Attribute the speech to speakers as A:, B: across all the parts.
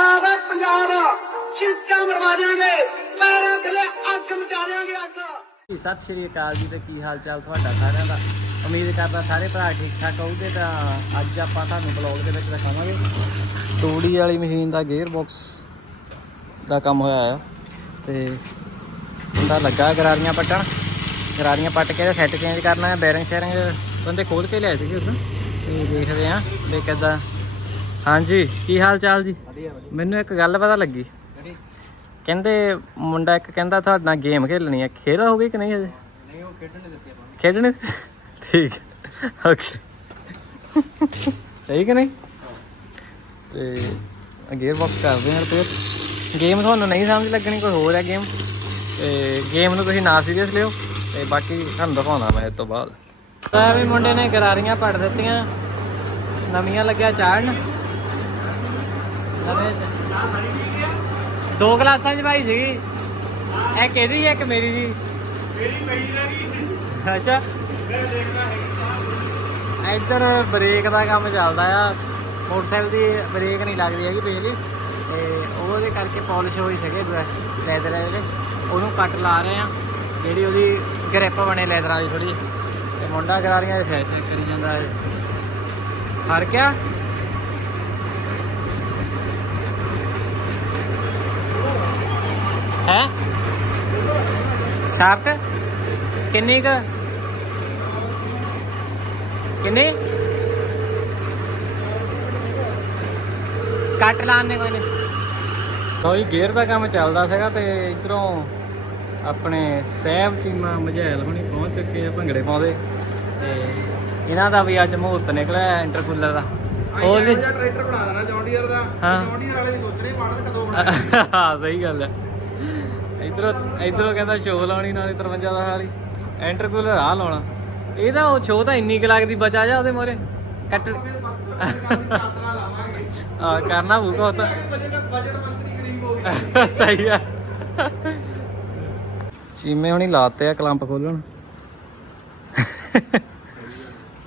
A: ਪੰਜਾਬ ਹੈ ਪੰਜਾਬ ਚਿੱਕਾ ਮਰਵਾ ਦਿਆਂਗੇ ਪੈਰਾਂ ਥੱਲੇ ਅੱਗ ਮਚਾ ਦਿਆਂਗੇ ਅੱਗ।
B: ਜੀ, ਸਤਿ ਸ਼੍ਰੀ ਅਕਾਲ ਜੀ ਤੇ ਕੀ ਹਾਲ ਚਾਲ ਤੁਹਾਡਾ ਸਾਰਿਆਂ ਦਾ? ਉਮੀਦ ਕਰਦਾ ਸਾਰੇ ਭਰਾ ਠੀਕ ਠਾਕ ਹੋਊਗੇ ਤਾਂ ਅੱਜ ਆਪਾਂ ਤੁਹਾਨੂੰ ਬਲੌਗ ਦੇ ਵਿੱਚ ਦਿਖਾਵਾਂਗੇ। ਤੂੜੀ ਵਾਲੀ ਮਸ਼ੀਨ ਦਾ ਗੇਅਰ ਬਾਕਸ ਦਾ ਕੰਮ ਹੋਇਆ ਆ। ਤੇ ਬੰਦਾ ਲੱਗਾ ਗਰਾਰੀਆਂ ਪੱਟਣ। ਗਰਾਰੀਆਂ ਪੱਟ ਕੇ ਸੈੱਟ ਚੇਂਜ ਕਰਨਾ ਹੈ ਬੈਰਿੰਗ ਸ਼ੇਰਿੰਗ ਬੰਦੇ ਖੋਲ ਕੇ ਲਿਆਏ ਸੀਗੇ ਉਦੋਂ ਤੇ ਦੇਖਦੇ ਆ ਵੀ ਕਿੱਦਾਂ ਹਾਂਜੀ ਕੀ ਹਾਲ ਚਾਲ ਜੀ?
C: ਵਧੀਆ ਵਧੀਆ।
B: ਮੈਨੂੰ ਇੱਕ ਗੱਲ ਪਤਾ ਲੱਗੀ।
C: ਕਿਹੜੀ?
B: ਕਹਿੰਦੇ ਮੁੰਡਾ ਇੱਕ ਕਹਿੰਦਾ ਤੁਹਾਡੇ ਨਾਲ ਗੇਮ ਖੇਲਣੀ ਹੈ ਖੇਲ ਹੋ ਗਈ ਕਿ ਨਹੀਂ ਅਜੇ
C: ਨਹੀਂ ਉਹ ਖੇਡਣ ਨਹੀਂ ਦਿੱਤੀ ਆਪਾਂ
B: ਖੇਡਣੇ ਠੀਕ। ਓਕੇ ਸਹੀ ਕਿ ਨਹੀਂ? ਤੇ ਗੇਅਰ ਬਾਕਸ ਕਰਦੇ ਹਾਂ ਰਿਪੇਅਰ ਗੇਮ ਤੁਹਾਨੂੰ ਨਹੀਂ ਸਮਝ ਲੱਗਣੀ ਕੋਈ ਹੋਰ ਹੈ ਗੇਮ ਤੇ ਗੇਮ ਨੂੰ ਤੁਸੀਂ ਨਾ ਸੀਰੀਅਸ ਲਿਓ। ਤੇ ਬਾਕੀ ਤੁਹਾਨੂੰ ਦਿਖਾਉਣਾ ਮੈਂ ਇਸ ਤੋਂ ਬਾਅਦ। ਤਾਂ ਵੀ ਮੁੰਡੇ ਨੇ ਗਰਾਰੀਆਂ ਪੜ ਦਿੱਤੀਆਂ। ਨਵੀਆਂ ਲੱਗਿਆ ਚਾੜਨ। ਦੋ ਕਲਾਸਾਂ ਚ ਭਾਈ ਸੀਗੀ। ਇਹ ਇੱਕ ਹੈ ਇੱਕ ਮੇਰੀ ਜੀ ਅੱਛਾ। ਇੱਧਰ ਬ੍ਰੇਕ ਦਾ ਕੰਮ ਚੱਲਦਾ ਆ। ਮੋਟਰਸਾਈਕਲ ਦੀ ਬ੍ਰੇਕ ਨਹੀਂ ਲੱਗਦੀ ਹੈਗੀ ਪਿਛਲੀ। ਤੇ ਉਹਦੇ ਕਰਕੇ ਪਾਲਿਸ਼ ਹੋਈ ਸੀਗੇ ਲੈਦਰ ਇਹਦੇ। ਉਹਨੂੰ ਕੱਟ ਲਾ ਰਹੇ ਆ। ਜਿਹੜੀ ਉਹਦੀ ਗ੍ਰਿਪ ਬਣੇ ਲੈਦਰਾਂ ਦੀ ਥੋੜੀ ਤੇ ਮੁੰਡਾ ਕਰਾਰੀਆਂ ਦੇ ਸੈਟ ਕਰੀ ਜਾਂਦਾ ਹੈ ਫ਼ਰਕ ਆ? ਹੈ? ਸ਼ਾਫਟ ਕਿੰਨੀ ਕ? ਕਿੰਨੇ? ਕੱਟ ਲਾਣੇ ਕੋਈ ਨੇ। ਕੋਈ ਗੇਅਰ ਦਾ ਕੰਮ ਚੱਲਦਾ ਸੀਗਾ ਤੇ ਇਧਰੋਂ ਆਪਣੇ ਸਹਿਬ ਚੀਮਾ ਮਝੈਲ ਹੁਣੀ ਪਹੁੰਚ ਚੁੱਕੇ ਆ ਭੰਗੜੇ ਪਾਉਂਦੇ। ਤੇ ਇਹਨਾਂ ਦਾ ਵੀ ਅੱਜ ਮਹੂਰਤ ਨਿਕਲਿਆ ਇੰਟਰਕੂਲਰ ਦਾ। ਵੀ
C: ਟਰੈਕਟਰ ਬਣਾ ਦੇਣਾ ਜੌਂਡੀਅਰ ਦਾ। ਜੌਂਡੀਅਰ ਵਾਲੇ ਵੀ ਸੋਚਣੇ ਪਾੜਨ ਕਦੋਂ
B: ਹਾਂ ਸਹੀ ਗੱਲ ਹੈ। ਇਧਰੋਂ ਇਧਰੋਂ ਕਹਿੰਦਾ ਸ਼ੋਅ ਲਾਉਣੀ ਨਾਲੇ 53 ਦਾ ਵਾਲੀ ਇੰਟਰਕੂਲਰ ਆ ਲਾਉਣਾ। ਇਹਦਾ ਉਹ ਸ਼ੋਅ ਤਾਂ ਇੰਨੀ ਕੁ ਲੱਗਦੀ ਬਚਾ ਜਾ ਉਹਦੇ ਮੋਰੇ ਕੱਟ ਆ ਕਰਨਾ ਭੂਕਾ ਉਹ ਤਾਂ।
C: ਬਜਟ ਬਜਟ ਮੰਤਰੀ ਗਰੀਬ ਹੋ ਗਏ
B: ਸਹੀ ਆ। ਚੀਮੇ ਹੁਣੀ ਲਾਤੇ ਆ ਕਲੰਪ ਖੋਲਣ।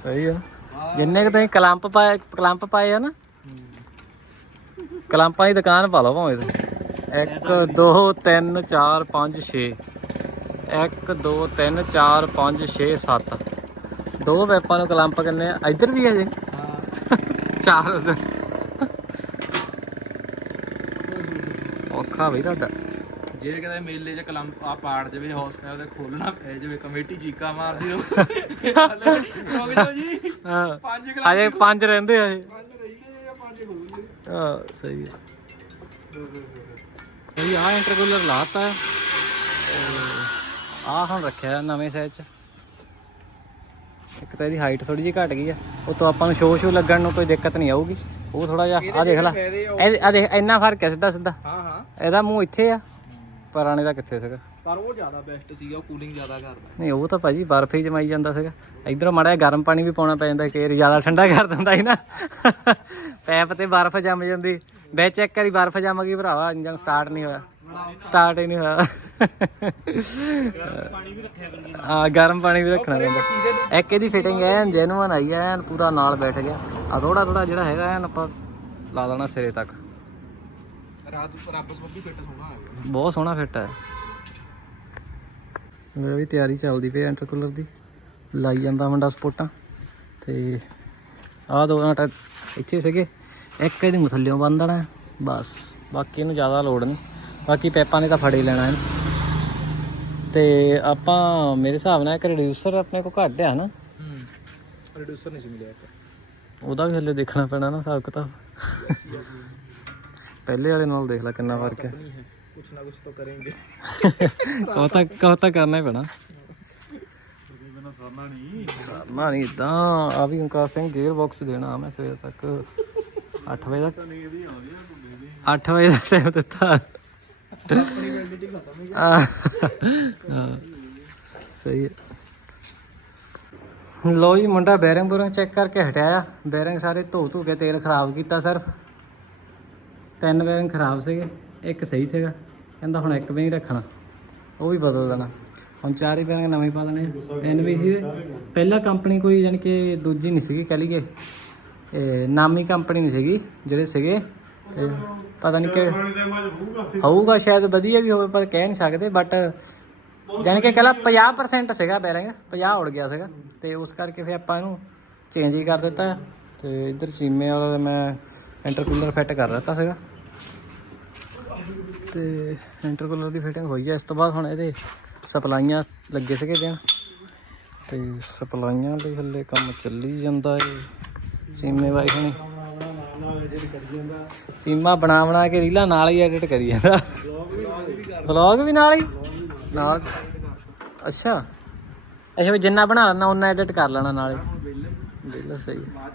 B: ਸਹੀ ਆ। ਜਿੰਨੇ ਕਿ ਤੁਸੀਂ ਕਲੰਪ ਪਾਏ ਕਲੰਪ ਪਾਏ ਆ ਨਾ। ਕਲੰਪਾਂ ਦੀ ਦੁਕਾਨ ਪਾ ਲਓ ਭਾਵੇਂ ਤੁਸੀਂ। 1 2 3 4 5 6 1 2 3 4 5 6 7 ਦੋ ਵੈਪਾਂ ਨੂੰ ਕਲੰਪ ਕਰਨੇ ਆ। ਇੱਧਰ ਵੀ ਹੈ ਜੀ। ਚਾਰ ਉਧਰ। ਔਖਾ ਬਈ ਤੁਹਾਡਾ।
C: ਜੇ ਕਿਤੇ ਮੇਲੇ 'ਚ ਕਲੰਪ ਆ ਪਾੜ ਜਾਵੇ ਹਸਪਤਾਲ ਦੇ ਖੋਲਣਾ ਪੈ ਜਾਵੇ ਕਮੇਟੀ ਚੀਕਾ ਮਾਰਦੀ ਹੋ ਰੁਕ ਜਾਓ ਜੀ।
B: ਹਾਂ।
C: ਪੰਜ
B: ਅਜੇ ਪੰਜ ਰਹਿੰਦੇ ਆ ਇਹ।
C: ਪੰਜ ਰਹੀ ਗਏ ਜਾਂ ਪੰਜ ਖੋਲੂਗੇ
B: ਹਾਂ ਸਹੀ ਹੈ। ਇਹ ਆ ਇੰਟਰਕੂਲਰ ਲਾਤਾ ਆ ਹੁਣ ਰੱਖਿਆ ਨਵੇਂ ਸਾਈਜ਼ ਚ। ਇੱਕ ਤਾਂ ਇਹਦੀ ਹਾਈਟ ਥੋੜੀ ਜਿਹੀ ਘਟ ਗਈ ਆ ਉਹ ਤੋਂ ਆਪਾਂ ਨੂੰ ਸ਼ੋ ਸ਼ੋ ਲੱਗਣ ਨੂੰ ਕੋਈ ਦਿੱਕਤ ਨਹੀਂ ਆਊਗੀ। ਉਹ ਥੋੜਾ ਜਿਹਾ ਆ ਦੇਖ ਲੈ। ਇਹ ਆ ਦੇਖ ਇੰਨਾ ਫ਼ਰਕ ਹੈ ਸਿੱਧਾ ਸਿੱਧਾ।
C: ਹਾਂ ਹਾਂ।
B: ਇਹਦਾ ਮੂੰਹ ਇੱਥੇ ਆ ਪੁਰਾਣੇ ਦਾ ਕਿੱਥੇ ਸੀਗਾ?
C: ਪਰ ਉਹ ਜ਼ਿਆਦਾ ਬੈਸਟ ਸੀਗਾ ਉਹ ਕੂਲਿੰਗ ਜ਼ਿਆਦਾ ਕਰਦਾ।
B: ਨਹੀਂ ਉਹ ਤਾਂ ਭਾਜੀ ਬਰਫ ਹੀ ਜਮਾਈ ਜਾਂਦਾ ਸੀਗਾ। ਇਧਰੋਂ ਮਾੜਾ ਗਰਮ ਪਾਣੀ ਵੀ ਪਾਉਣਾ ਪੈ ਜਾਂਦਾ ਕਿ ਜ਼ਿਆਦਾ ਠੰਡਾ ਕਰ ਦਿੰਦਾ ਸੀ ਨਾ। ਪੈਪ ਤੇ ਬਰਫ ਜੰਮ ਜਾਂਦੀ। ਵਿੱਚ ਇੱਕ ਵਾਰੀ ਬਰਫ ਜੰਮ ਗਈ ਭਰਾਵਾ ਇੰਜਨ ਸਟਾਰਟ ਨਹੀਂ ਹੋਇਆ। ਸਟਾਰਟ ਹੀ ਨਹੀਂ ਹੋਇਆ। ਵੀ ਹਾਂ ਗਰਮ ਪਾਣੀ ਵੀ ਰੱਖਣਾ ਪੈਂਦਾ। ਇੱਕ ਇਹਦੀ ਫਿਟਿੰਗ ਐਨ ਜੈਨੂਨ ਆਈ ਐਨ ਪੂਰਾ ਨਾਲ ਬੈਠ ਗਿਆ। ਆ ਥੋੜਾ ਥੋੜਾ ਜਿਹੜਾ ਹੈਗਾ ਐਨ ਆਪਾਂ ਲਾ ਦੇਣਾ ਸਿਰੇ ਤੱਕ।
C: ਰਾਤ ਰੱਬ ਸਭ ਦੀ ਫਿੱਟ ਸੋਹਣਾ ਆ ਗਿਆ
B: ਬਹੁਤ ਸੋਹਣਾ ਫਿੱਟ ਹੈ। ਮੇਰੀ ਵੀ ਤਿਆਰੀ ਚੱਲਦੀ ਪਈ ਇੰਟਰਕੂਲਰ ਦੀ। ਲਾਈ ਜਾਂਦਾ ਮੁੰਡਾ ਸਪੋਟਾਂ ਤੇ ਆਹ ਦੋ ਨਾਟਕ ਇੱਥੇ ਸੀਗੇ। ਇੱਕ ਇਹਦੀ ਮੁਥੱਲਿਓਂ ਬੰਨ ਦੇਣਾ ਹੈ, ਬਸ। ਬਾਕੀ ਇਹਨੂੰ ਜ਼ਿਆਦਾ ਲੋੜ ਨਹੀਂ। ਬਾਕੀ ਪੈਪਾਂ ਨੇ ਤਾਂ ਫੜੇ ਹੀ ਲੈਣਾ ਇਹਨੂੰ। ਤੇ ਆਪਾਂ ਮੇਰੇ ਹਿਸਾਬ ਨਾਲ ਇੱਕ ਰਿਡਿਊਸਰ ਆਪਣੇ ਕੋਲ ਘੱਟ ਆ ਨਾ।
C: ਹੂੰ। ਰਿਡਿਊਸਰ ਨਹੀਂ ਸੀ ਮਿਲਿਆ ਇੱਕ।
B: ਉਹਦਾ ਵੀ ਹੱਲੇ ਦੇਖਣਾ ਪੈਣਾ ਨਾ ਹਿਸਾਬ ਕਿਤਾਬ ਪਹਿਲੇ ਵਾਲੇ ਨਾਲ ਦੇਖ ਲੈ ਕਿੰਨਾ ਫ਼ਰਕ ਹੈ।
C: ਹੈ। ਕੁਛ ਨਾ ਕੁਛ ਤਾਂ ਕरेंगे
B: ਕਹੋ ਤਾਂ ਕਹੋ ਤਾਂ ਕਰਨਾ ਹੀ ਪੈਣਾ।
C: ਬਿਨਾ ਸਰਨਾ ਨਹੀਂ।
B: ਸਰਨਾ ਨਹੀਂ ਇਦਾਂ ਆ ਵੀ ਓਮਕਾਰ ਸਿੰਘ ਗੇਅਰ ਬਾਕਸ ਦੇਣਾ ਮੈਂ ਸਵੇਰ ਤੱਕ। 8 ਵਜੇ ਤੱਕ? 8 ਵਜੇ ਦਾ ਟਾਈਮ ਦਿੱਤਾ। ਸਹੀ ਹੈ। ਲੋ ਜੀ, ਮੁੰਡਾ ਬੈਰਿੰਗ ਬੁਰਿੰਗ ਚੈੱਕ ਕਰਕੇ ਹਟਾਇਆ ਬੈਰਿੰਗ ਸਾਰੇ ਧੋ ਧੋ ਕੇ ਤੇਲ ਖਰਾਬ ਕੀਤਾ ਸਿਰਫ। ਤਿੰਨ ਬੈਰਿੰਗ ਖਰਾਬ ਸੀਗੇ, ਇੱਕ ਸਹੀ ਸੀਗਾ। ਕਹਿੰਦਾ ਹੁਣ ਇੱਕ ਵੀ ਨਹੀਂ ਰੱਖਣਾ। ਉਹ ਵੀ ਬਦਲ ਦੇਣਾ। ਹੁਣ ਚਾਰ ਹੀ ਬੈਰਿੰਗ ਨਵੇਂ ਪਾ ਦੇਣੇ ਤਿੰਨ ਵੀ ਸੀ ਪਹਿਲਾਂ ਕੰਪਨੀ ਕੋਈ ਯਾਨੀ ਕਿ ਦੂਜੀ ਨਹੀਂ ਸੀਗੀ, ਕਹ ਲਈਏ। ਇਹ ਨਾਮੀ ਕੰਪਨੀ ਨਹੀਂ ਸੀਗੀ ਜਿਹੜੇ ਸੀਗੇ ਤੇ ਪਤਾ ਨਹੀਂ ਕਿ ਹੋਊਗਾ ਸ਼ਾਇਦ ਵਧੀਆ ਵੀ ਹੋਵੇ ਪਰ ਕਹਿ ਨਹੀਂ ਸਕਦੇ ਬਟ ਜਾਣੀ ਕਿ ਕਹਿੰਦਾ 50% ਸੀਗਾ ਬੈਰਿੰਗ 50 ਉੜ ਗਿਆ ਸੀਗਾ ਤੇ ਉਸ ਕਰਕੇ ਫਿਰ ਆਪਾਂ ਇਹਨੂੰ ਚੇਂਜ ਹੀ ਕਰ ਦਿੱਤਾ ਤੇ ਇੱਧਰ ਚੀਮੇ ਵਾਲਾ ਦਾ ਮੈਂ ਇੰਟਰਕੂਲਰ ਫਿੱਟ ਕਰ ਦਿੱਤਾ ਸੀਗਾ। ਤੇ ਇੰਟਰਕੂਲਰ ਦੀ ਫਿਟਿੰਗ ਹੋਈ ਹੈ ਇਸ ਤੋਂ ਬਾਅਦ ਹੁਣ ਇਹਦੇ ਸਪਲਾਈਆਂ ਲੱਗੇ ਸੀਗੇ ਦੇਣ ਤੇ ਸਪਲਾਈਆਂ ਲਈ ਹੱਲੇ ਕੰਮ ਚੱਲੀ ਜਾਂਦਾ ਏ। ਚੀਮੇ ਬਾਈ ਹੁਣੀ। ਚੀਮਾ ਬਣਾ ਬਣਾ ਕੇ ਰੀਲਾਂ ਨਾਲ ਹੀ ਐਡਿਟ ਕਰੀ ਜਾਂਦਾ। ਵਲੌਗ ਵੀ ਨਾਲ ਹੀ? ਨਾਲ ਅੱਛਾ। ਅੱਛਾ ਵੀ ਜਿੰਨਾ ਬਣਾ ਲੈਣਾ ਉਹਨਾਂ ਐਡਿਟ ਕਰ ਲੈਣਾ ਨਾਲੇ ਬਿੱਲ ਸਹੀ ਹੈ।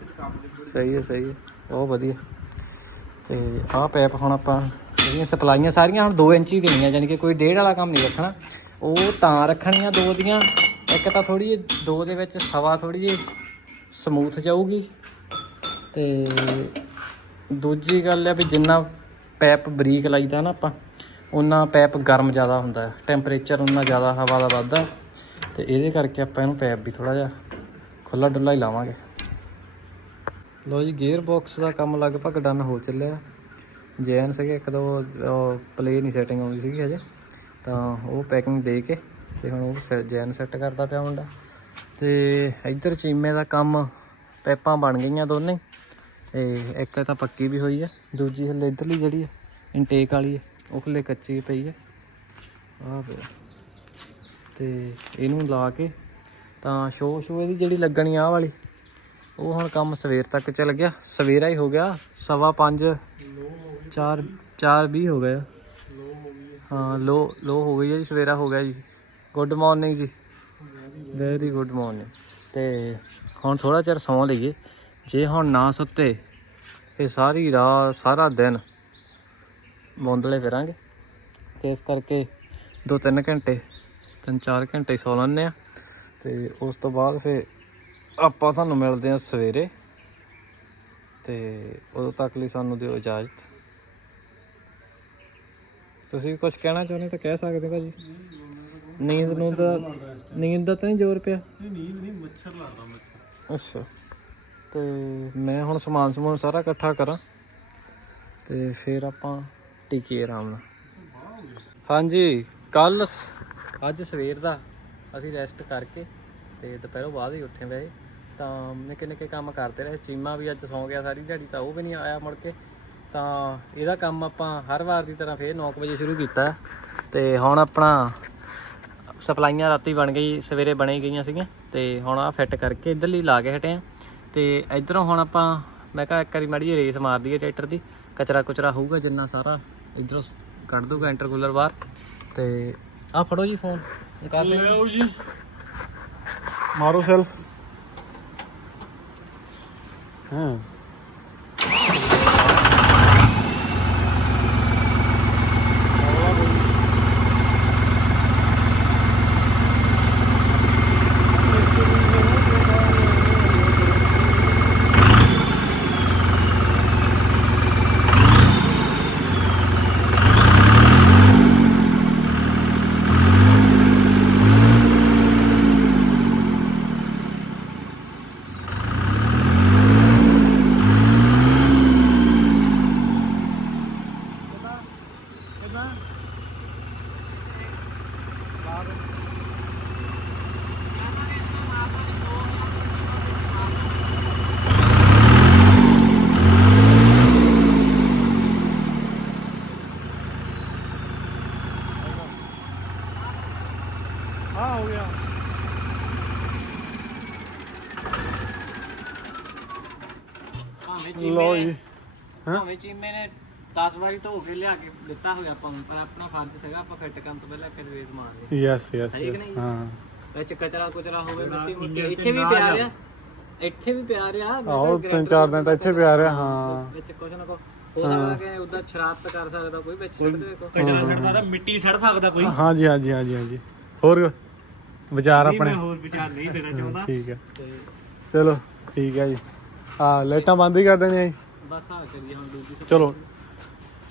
B: ਸਹੀ ਹੈ ਸਹੀ ਹੈ। ਬਹੁਤ ਵਧੀਆ। ਤੇ ਆਹ ਪੈਪ ਹੁਣ ਆਪਾਂ ਜਿਹੜੀਆਂ ਸਪਲਾਈਆਂ ਸਾਰੀਆਂ ਹੁਣ 2 ਇੰਚੀ ਦੇਣੀਆਂ ਯਾਨੀ ਕਿ ਕੋਈ ਡੇਢ ਵਾਲਾ ਕੰਮ ਨਹੀਂ ਰੱਖਣਾ। ਉਹ ਤਾਂ ਰੱਖਣੀਆਂ ਦੋ ਦੀਆਂ। ਇੱਕ ਤਾਂ ਥੋੜੀ ਜਿਹੀ ਦੋ ਦੇ ਵਿੱਚ ਹਵਾ ਥੋੜੀ ਜਿਹੀ ਸਮੂਥ ਜਾਊਗੀ। ਤੇ ਦੂਜੀ ਗੱਲ ਹੈ ਵੀ ਜਿੰਨਾ ਪੈਪ ਬਰੀਕ ਲਾਈਦਾ ਨਾ ਆਪਾਂ ਉਹਨਾਂ ਪੈਪ ਗਰਮ ਜ਼ਿਆਦਾ ਹੁੰਦਾ ਹੈ। ਟੈਂਪਰੇਚਰ ਉਨਾ ਜ਼ਿਆਦਾ ਹਵਾ ਦਾ ਵੱਧਦਾ ਤੇ ਇਹਦੇ ਕਰਕੇ ਆਪਾਂ ਇਹਨੂੰ ਪੈਪ ਵੀ ਥੋੜਾ ਜਿਹਾ ਖੁੱਲਾ ਡੁੱਲਾ ਹੀ ਲਾਵਾਂਗੇ। ਲੋ ਜੀ ਗੇਅਰ ਬਾਕਸ ਦਾ ਕੰਮ ਲਗਭਗ ਡਨ ਹੋ ਚੱਲਿਆ। ਜੈਨ ਸੀਗੇ, ਇੱਕ ਦੋ ਪਲੇ ਨਹੀਂ ਸੈਟਿੰਗ ਆਉਂਦੀ ਸੀਗੀ ਹਜੇ। ਤਾਂ ਉਹ ਪੈਕਿੰਗ ਦੇ ਕੇ ਤੇ ਹੁਣ ਉਹ ਜੈਨ ਸੈੱਟ ਕਰਦਾ ਪਿਆ ਮੁੰਡਾ। ਤੇ ਇੱਧਰ ਚੀਮੇ ਦਾ ਕੰਮ ਪੈਪਾਂ ਬਣ ਗਈਆਂ ਦੋਨੇ। ਤੇ ਇੱਕ ਤਾਂ ਪੱਕੀ ਵੀ ਹੋਈ ਹੈ ਦੂਜੀ ਹਲੇ ਇੱਧਰਲੀ ਜਿਹੜੀ ਹੈ ਇਨਟੇਕ ਵਾਲੀ ਹੈ ਉਹ ਹਲੇ ਕੱਚੀ ਪਈ ਹੈ ਆਹ ਪਿਆ ਤੇ ਇਹਨੂੰ ਲਾ ਕੇ ਤਾਂ ਸ਼ੋ ਸ਼ੋ ਇਹਦੀ ਜਿਹੜੀ ਲੱਗਣੀ ਆ ਵਾਲੀ, ਉਹ ਹੁਣ ਕੰਮ ਸਵੇਰ ਤੱਕ ਚੱਲ ਗਿਆ ਸਵੇਰਾ ਹੀ ਹੋ ਗਿਆ, ਸਵਾ 5 4 4 20 ਹੋ ਗਿਆ ਹਾਂ, ਲੋ ਲੋ ਹੋ ਗਈ ਹੈ ਜੀ, ਸਵੇਰਾ ਹੋ ਗਿਆ ਜੀ। ਗੁੱਡ ਮਾਰਨਿੰਗ ਜੀ। ਵੈਰੀ ਗੁੱਡ ਮਾਰਨਿੰਗ ਤੇ ਹੁਣ ਥੋੜਾ ਚਿਰ ਸੌਂ ਲਈਏ। ਜੇ ਹੁਣ ਨਾ ਸੁੱਤੇ ਇਹ ਸਾਰੀ ਰਾਤ ਸਾਰਾ ਦਿਨ ਬੋਂਦਲੇ ਫਿਰਾਂਗੇ। ਤੇ ਇਸ ਕਰਕੇ 2-3 ਘੰਟੇ 3-4 ਘੰਟੇ ਸੌ ਲੈਂਦੇ ਆ ਤੇ ਉਸ ਤੋਂ ਬਾਅਦ ਫਿਰ ਆਪਾਂ ਤੁਹਾਨੂੰ ਮਿਲਦੇ ਆ ਸਵੇਰੇ। ਤੇ ਉਦੋਂ ਤੱਕ ਲਈ ਸਾਨੂੰ ਦਿਓ ਇਜਾਜ਼ਤ। ਤੁਸੀਂ ਕੁਝ ਕਹਿਣਾ ਚਾਹੁੰਦੇ ਤਾਂ ਕਹਿ ਸਕਦੇ ਭਾਜੀ। ਨੀਂਦ ਨੂੰ ਤਾਂ ਨੀਂਦ ਦਾ ਤਾਂ ਜ਼ੋਰ ਪਿਆ? ਨਹੀਂ ਨੀਂਦ ਨਹੀਂ ਮੱਛਰ ਲੱਗਦਾ ਮੱਛਰ। ਅੱਛਾ। ਤੇ ਮੈਂ ਹੁਣ ਸਮਾਨ ਸਮੂਨ ਸਾਰਾ ਇਕੱਠਾ ਕਰਾਂ ਤੇ ਫਿਰ ਆਪਾਂ ਟਿਕੀਏ ਆਰਾਮ ਨਾਲ। ਹਾਂਜੀ ਕੱਲ ਅੱਜ ਸਵੇਰ ਦਾ ਅਸੀਂ ਰੈਸਟ ਕਰਕੇ ਤੇ ਦੁਪਹਿਰੋਂ ਬਾਅਦ ਹੀ ਉੱਠੇ ਵਏ ਤਾਂ ਨਿੱਕੇ ਨਿੱਕੇ ਕੰਮ ਕਰਦੇ ਰਹੇ। ਚੀਮਾ ਵੀ ਅੱਜ ਸੌਂ ਗਿਆ ਸਾਰੀ ਦਿਹਾੜੀ, ਤਾਂ ਉਹ ਵੀ ਨਹੀਂ ਆਇਆ ਮੁੜ ਕੇ। ਤਾਂ ਇਹਦਾ ਕੰਮ ਆਪਾਂ ਹਰ ਵਾਰ ਦੀ ਤਰ੍ਹਾਂ ਫੇਰ 9 ਵਜੇ ਸ਼ੁਰੂ ਕੀਤਾ। ਹੈ। ਤੇ ਹੁਣ ਆਪਣਾ ਸਪਲਾਈਆਂ ਰਾਤੀ ਬਣ ਗਈ, ਸਵੇਰੇ ਬਣੇ ਗਈਆਂ ਸੀਗੀਆਂ। ਤੇ ਹੁਣ ਆ ਫਿੱਟ ਕਰਕੇ ਇਧਰਲੀ ਲਾ ਕੇ ਹਟੇ ਆ। ਤੇ ਇਧਰੋਂ ਹੁਣ ਆਪਾਂ ਮੈਂ ਕਿਹਾ ਇੱਕ ਵਾਰੀ ਮਾੜੀ ਜਿਹੀ ਰੇਸ ਮਾਰ ਦਈਏ ਟਰੈਕਟਰ ਦੀ। ਕਚਰਾ ਕੁਚਰਾ ਹੋਊਗਾ ਜਿੰਨਾ ਸਾਰਾ ਇਧਰੋਂ ਕੱਢ ਦੂਗਾ ਇੰਟਰਕੂਲਰ ਬਾਹਰ। ਤੇ ਆ ਫੜੋ ਜੀ ਫੋਨ ਕਰ ਲਿਓ
D: ਜੀ। ਮਾਰੋ ਸੈਲਫ ਹਾਂ ਹਾਂ ਹੋ ਗਿਆ
B: ਭਾਵੇਂ
D: ਲਓ ਜੀ
B: ਭਾਵੇਂ ਚੀਮੇ ਨੇ 10 ਵਾਰੀ ਧੋ ਕੇ ਲਿਆ ਕੇ ਦਿੱਤਾ ਹੋਇਆ ਆਪਾਂ ਨੂੰ ਪਰ ਆਪਣਾ ਫਰਜ਼ ਸੀਗਾ ਆਪਾਂ ਫਿੱਟ ਕਰਨ ਤੋਂ ਪਹਿਲਾਂ ਇੱਕ ਰੇਸ ਮਾਰ ਲਈ
D: ਯੈਸ ਯੈਸ
B: ਕਿ
D: ਯੈਸ
B: ਨਹੀਂ?
D: ਹਾਂ।
B: ਵਿੱਚ ਕਚਰਾ ਕੁਚਰਾ ਹੋਵੇ ਮਿੱਟੀ ਮੁੱਟੀ ਇੱਥੇ ਵੀ ਪਿਆ ਰਿਹਾ। ਇੱਥੇ ਵੀ ਪਿਆ ਰਿਹਾ ਮੈਂ
D: ਆਹੋ
B: ਕਿਹਾ
D: ਤਿੰਨ ਚਾਰ ਦਿਨ ਤਾਂ ਇੱਥੇ ਪਿਆ ਰਿਹਾ ਹਾਂ।
B: ਵਿੱਚ ਕੁਝ ਨਾ ਕੁਛ ਹੋ। ਸਕਦਾ ਕਿ ਉਦਾਂ ਸ਼ਰਾਰਤ ਕਰ ਸਕਦਾ ਕੋਈ ਵਿੱਚ ਛੱਡ ਦੇਵੇ ਕੋਈ।
E: ਕਚਰਾ ਛੱਡ ਸਕਦਾ ਮਿੱਟੀ ਸੜ ਸਕਦਾ ਕੋਈ।
D: ਹਾਂਜੀ ਹਾਂਜੀ ਹਾਂਜੀ ਹਾਂਜੀ। ਹੋਰ ਵਿਚਾਰ
E: ਨਹੀਂ
D: ਆਪਣੇ?
E: ਮੈਂ ਹੋਰ ਵਿਚਾਰ ਨਹੀਂ ਦੇਣਾ ਚਾਹੁੰਦਾ।
D: ਠੀਕ ਹੈ।
B: ਤੇ
D: ਚਲੋ ਠੀਕ ਹੈ ਜੀ। ਹਾਂ ਲਾਈਟਾਂ ਬੰਦ ਹੀ ਕਰ ਦੇਣੀਆਂ ਜੀ।
B: ਬਸ ਆ ਚੱਲੀਏ ਹੁਣ ਦੂਜੀ ਸਫ਼ਾਈ
D: ਚਲੋ।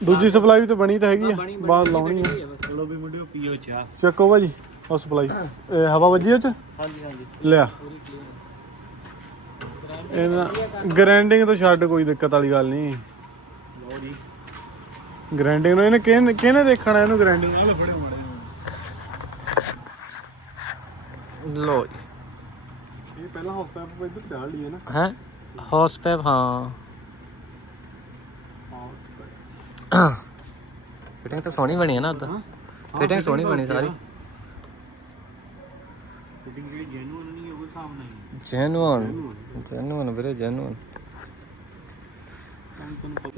D: ਦੂਜੀ ਸਪਲਾਈ ਵੀ ਤਾਂ ਬਣੀ ਤਾਂ ਹੈਗੀ ਆ
B: ਬਣੀ ਬਣੀ
D: ਬਾਹਰ ਲਾਉਣੀ ਆ।
E: ਚਲੋ ਵੀ ਮੁੰਡਿਓ ਪੀਓ ਚਾਹ।
D: ਚੱਕੋ ਭਾਜੀ ਉਹ ਸਪਲਾਈ ਇਹ ਹਵਾ ਵੱਜੀ ਉਹ ਚ?
E: ਹਾਂਜੀ ਹਾਂਜੀ।
D: ਲਿਆ। ਇਹਨਾਂ ਗ੍ਰੈਂਡਿੰਗ ਤੋਂ ਛੱਡ ਕੋਈ ਦਿੱਕਤ ਵਾਲੀ ਗੱਲ ਨਹੀਂ।
E: ਲਓ ਜੀ।
D: ਗ੍ਰੈਂਡਿੰਗ ਨੂੰ ਇਹਨੇ ਕਿਹਨੇ ਕਿਹਨੇ ਦੇਖਣਾ ਇਹਨੂੰ ਗ੍ਰੈਂਡਿੰਗ ਨਾਲ ਫੜੇ ਮਾੜੇ
B: ਲੋ
D: ਇਹ ਪਹਿਲਾਂ ਹਫਤਾ ਆਪਾਂ ਇੱਧਰ ਚਾੜ ਲਈਏ ਨਾ।
B: ਹੈ? ਹਾਰਸ ਪੈਪ ਹਾਂ। ਫਿਟਿੰਗ ਤਾਂ ਸੋਹਣੀ ਬਣੀ ਹੈ। ਨਾ ਉਦਾਂ ਫਿਟਿੰਗ ਸੋਹਣੀ ਬਣੀ ਸਾਰੀ।
E: ਫਿਟਿੰਗ ਜਿਹੜੀ ਜੈਨੂਅਨ ਨਹੀਂ ਉਹ ਹਿਸਾਬ ਨਹੀਂ।
B: ਜੈਨੂਨ ਜੈਨੂਨ ਵੀਰੇ ਜੈਨੂਨ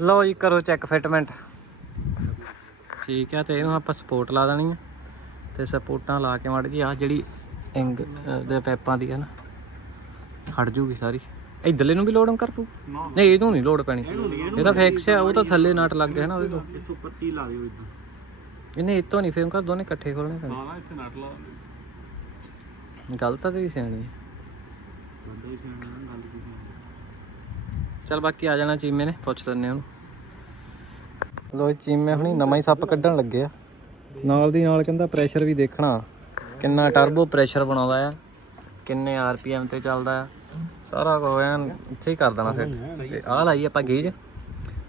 B: ਲਓ ਜੀ ਕਰੋ ਚੈੱਕ ਫਿਟਮੈਂਟ ਠੀਕ ਹੈ ਤੇ ਇਹਨੂੰ ਆਪਾਂ ਸਪੋਰਟ ਲਾ ਦੇਣੀ ਆ। ਤੇ ਸਪੋਰਟਾਂ ਲਾ ਕੇ ਮੜ ਜੀ ਆ ਜਿਹੜੀ ਇੰਗ ਦੇ ਪੈਪਾਂ ਦੀ ਹੈ ਨਾ ਹਟ ਜੂਗੀ ਸਾਰੀ। ਇਧਰਲੇ ਨੂੰ ਵੀ ਲੋਡ ਕਰ ਪੂ ਨਹੀਂ ਇਹਨੂੰ ਨਹੀਂ ਲੋਡ ਪੈਣੀ। ਇਹ ਤਾਂ ਫਿਕਸ ਆ ਉਹ ਤਾਂ ਥੱਲੇ ਨਟ ਲੱਗ ਗਿਆ ਨਾ ਉਹਦੇ ਤੋਂ।
E: ਇੱਥੋਂ ਪੱਤੀ ਲਾ ਦਿਓ ਇਦਾਂ
B: ਇਹਨੇ ਇਤੋਂ ਨਹੀਂ ਫੇਮ ਕਰ ਦੋਨੇ ਇਕੱਠੇ ਖੋਲਣੇ ਪੈਣੇ।
E: ਨਾ ਨਾ ਇੱਥੇ ਨਟ ਲਾ
B: ਗੱਲ ਤਾਂ ਤੇਰੀ ਹੈ
E: ਹੀ ਸਿਆਣੀ
B: ਚਲ ਬਾਕੀ ਆ ਜਾਣਾ ਚੀਮੇ ਨੇ ਪੁੱਛ ਲੈਣੇ ਉਹਨੂੰ। ਲੋ ਚੀਮੇ ਹੁਣੀ ਨਵਾਂ ਹੀ ਸੱਪ ਕੱਢਣ ਲੱਗੇ ਆ। ਨਾਲ ਦੀ ਨਾਲ ਕਹਿੰਦਾ ਪ੍ਰੈਸ਼ਰ ਵੀ ਦੇਖਣਾ। ਕਿੰਨਾ ਟਰਬੋ ਪ੍ਰੈਸ਼ਰ ਬਣਾਉਂਦਾ ਆ। ਕਿੰਨੇ ਆਰਪੀਐਮ ਤੇ ਚੱਲਦਾ ਆ। ਸਾਰਾ ਕੁਝ ਐਨ ਇੱਥੇ ਹੀ ਕਰ ਦੇਣਾ ਫਿਰ। ਤੇ ਆਹ ਲਾਈ ਆਪਾਂ ਗੇਜ।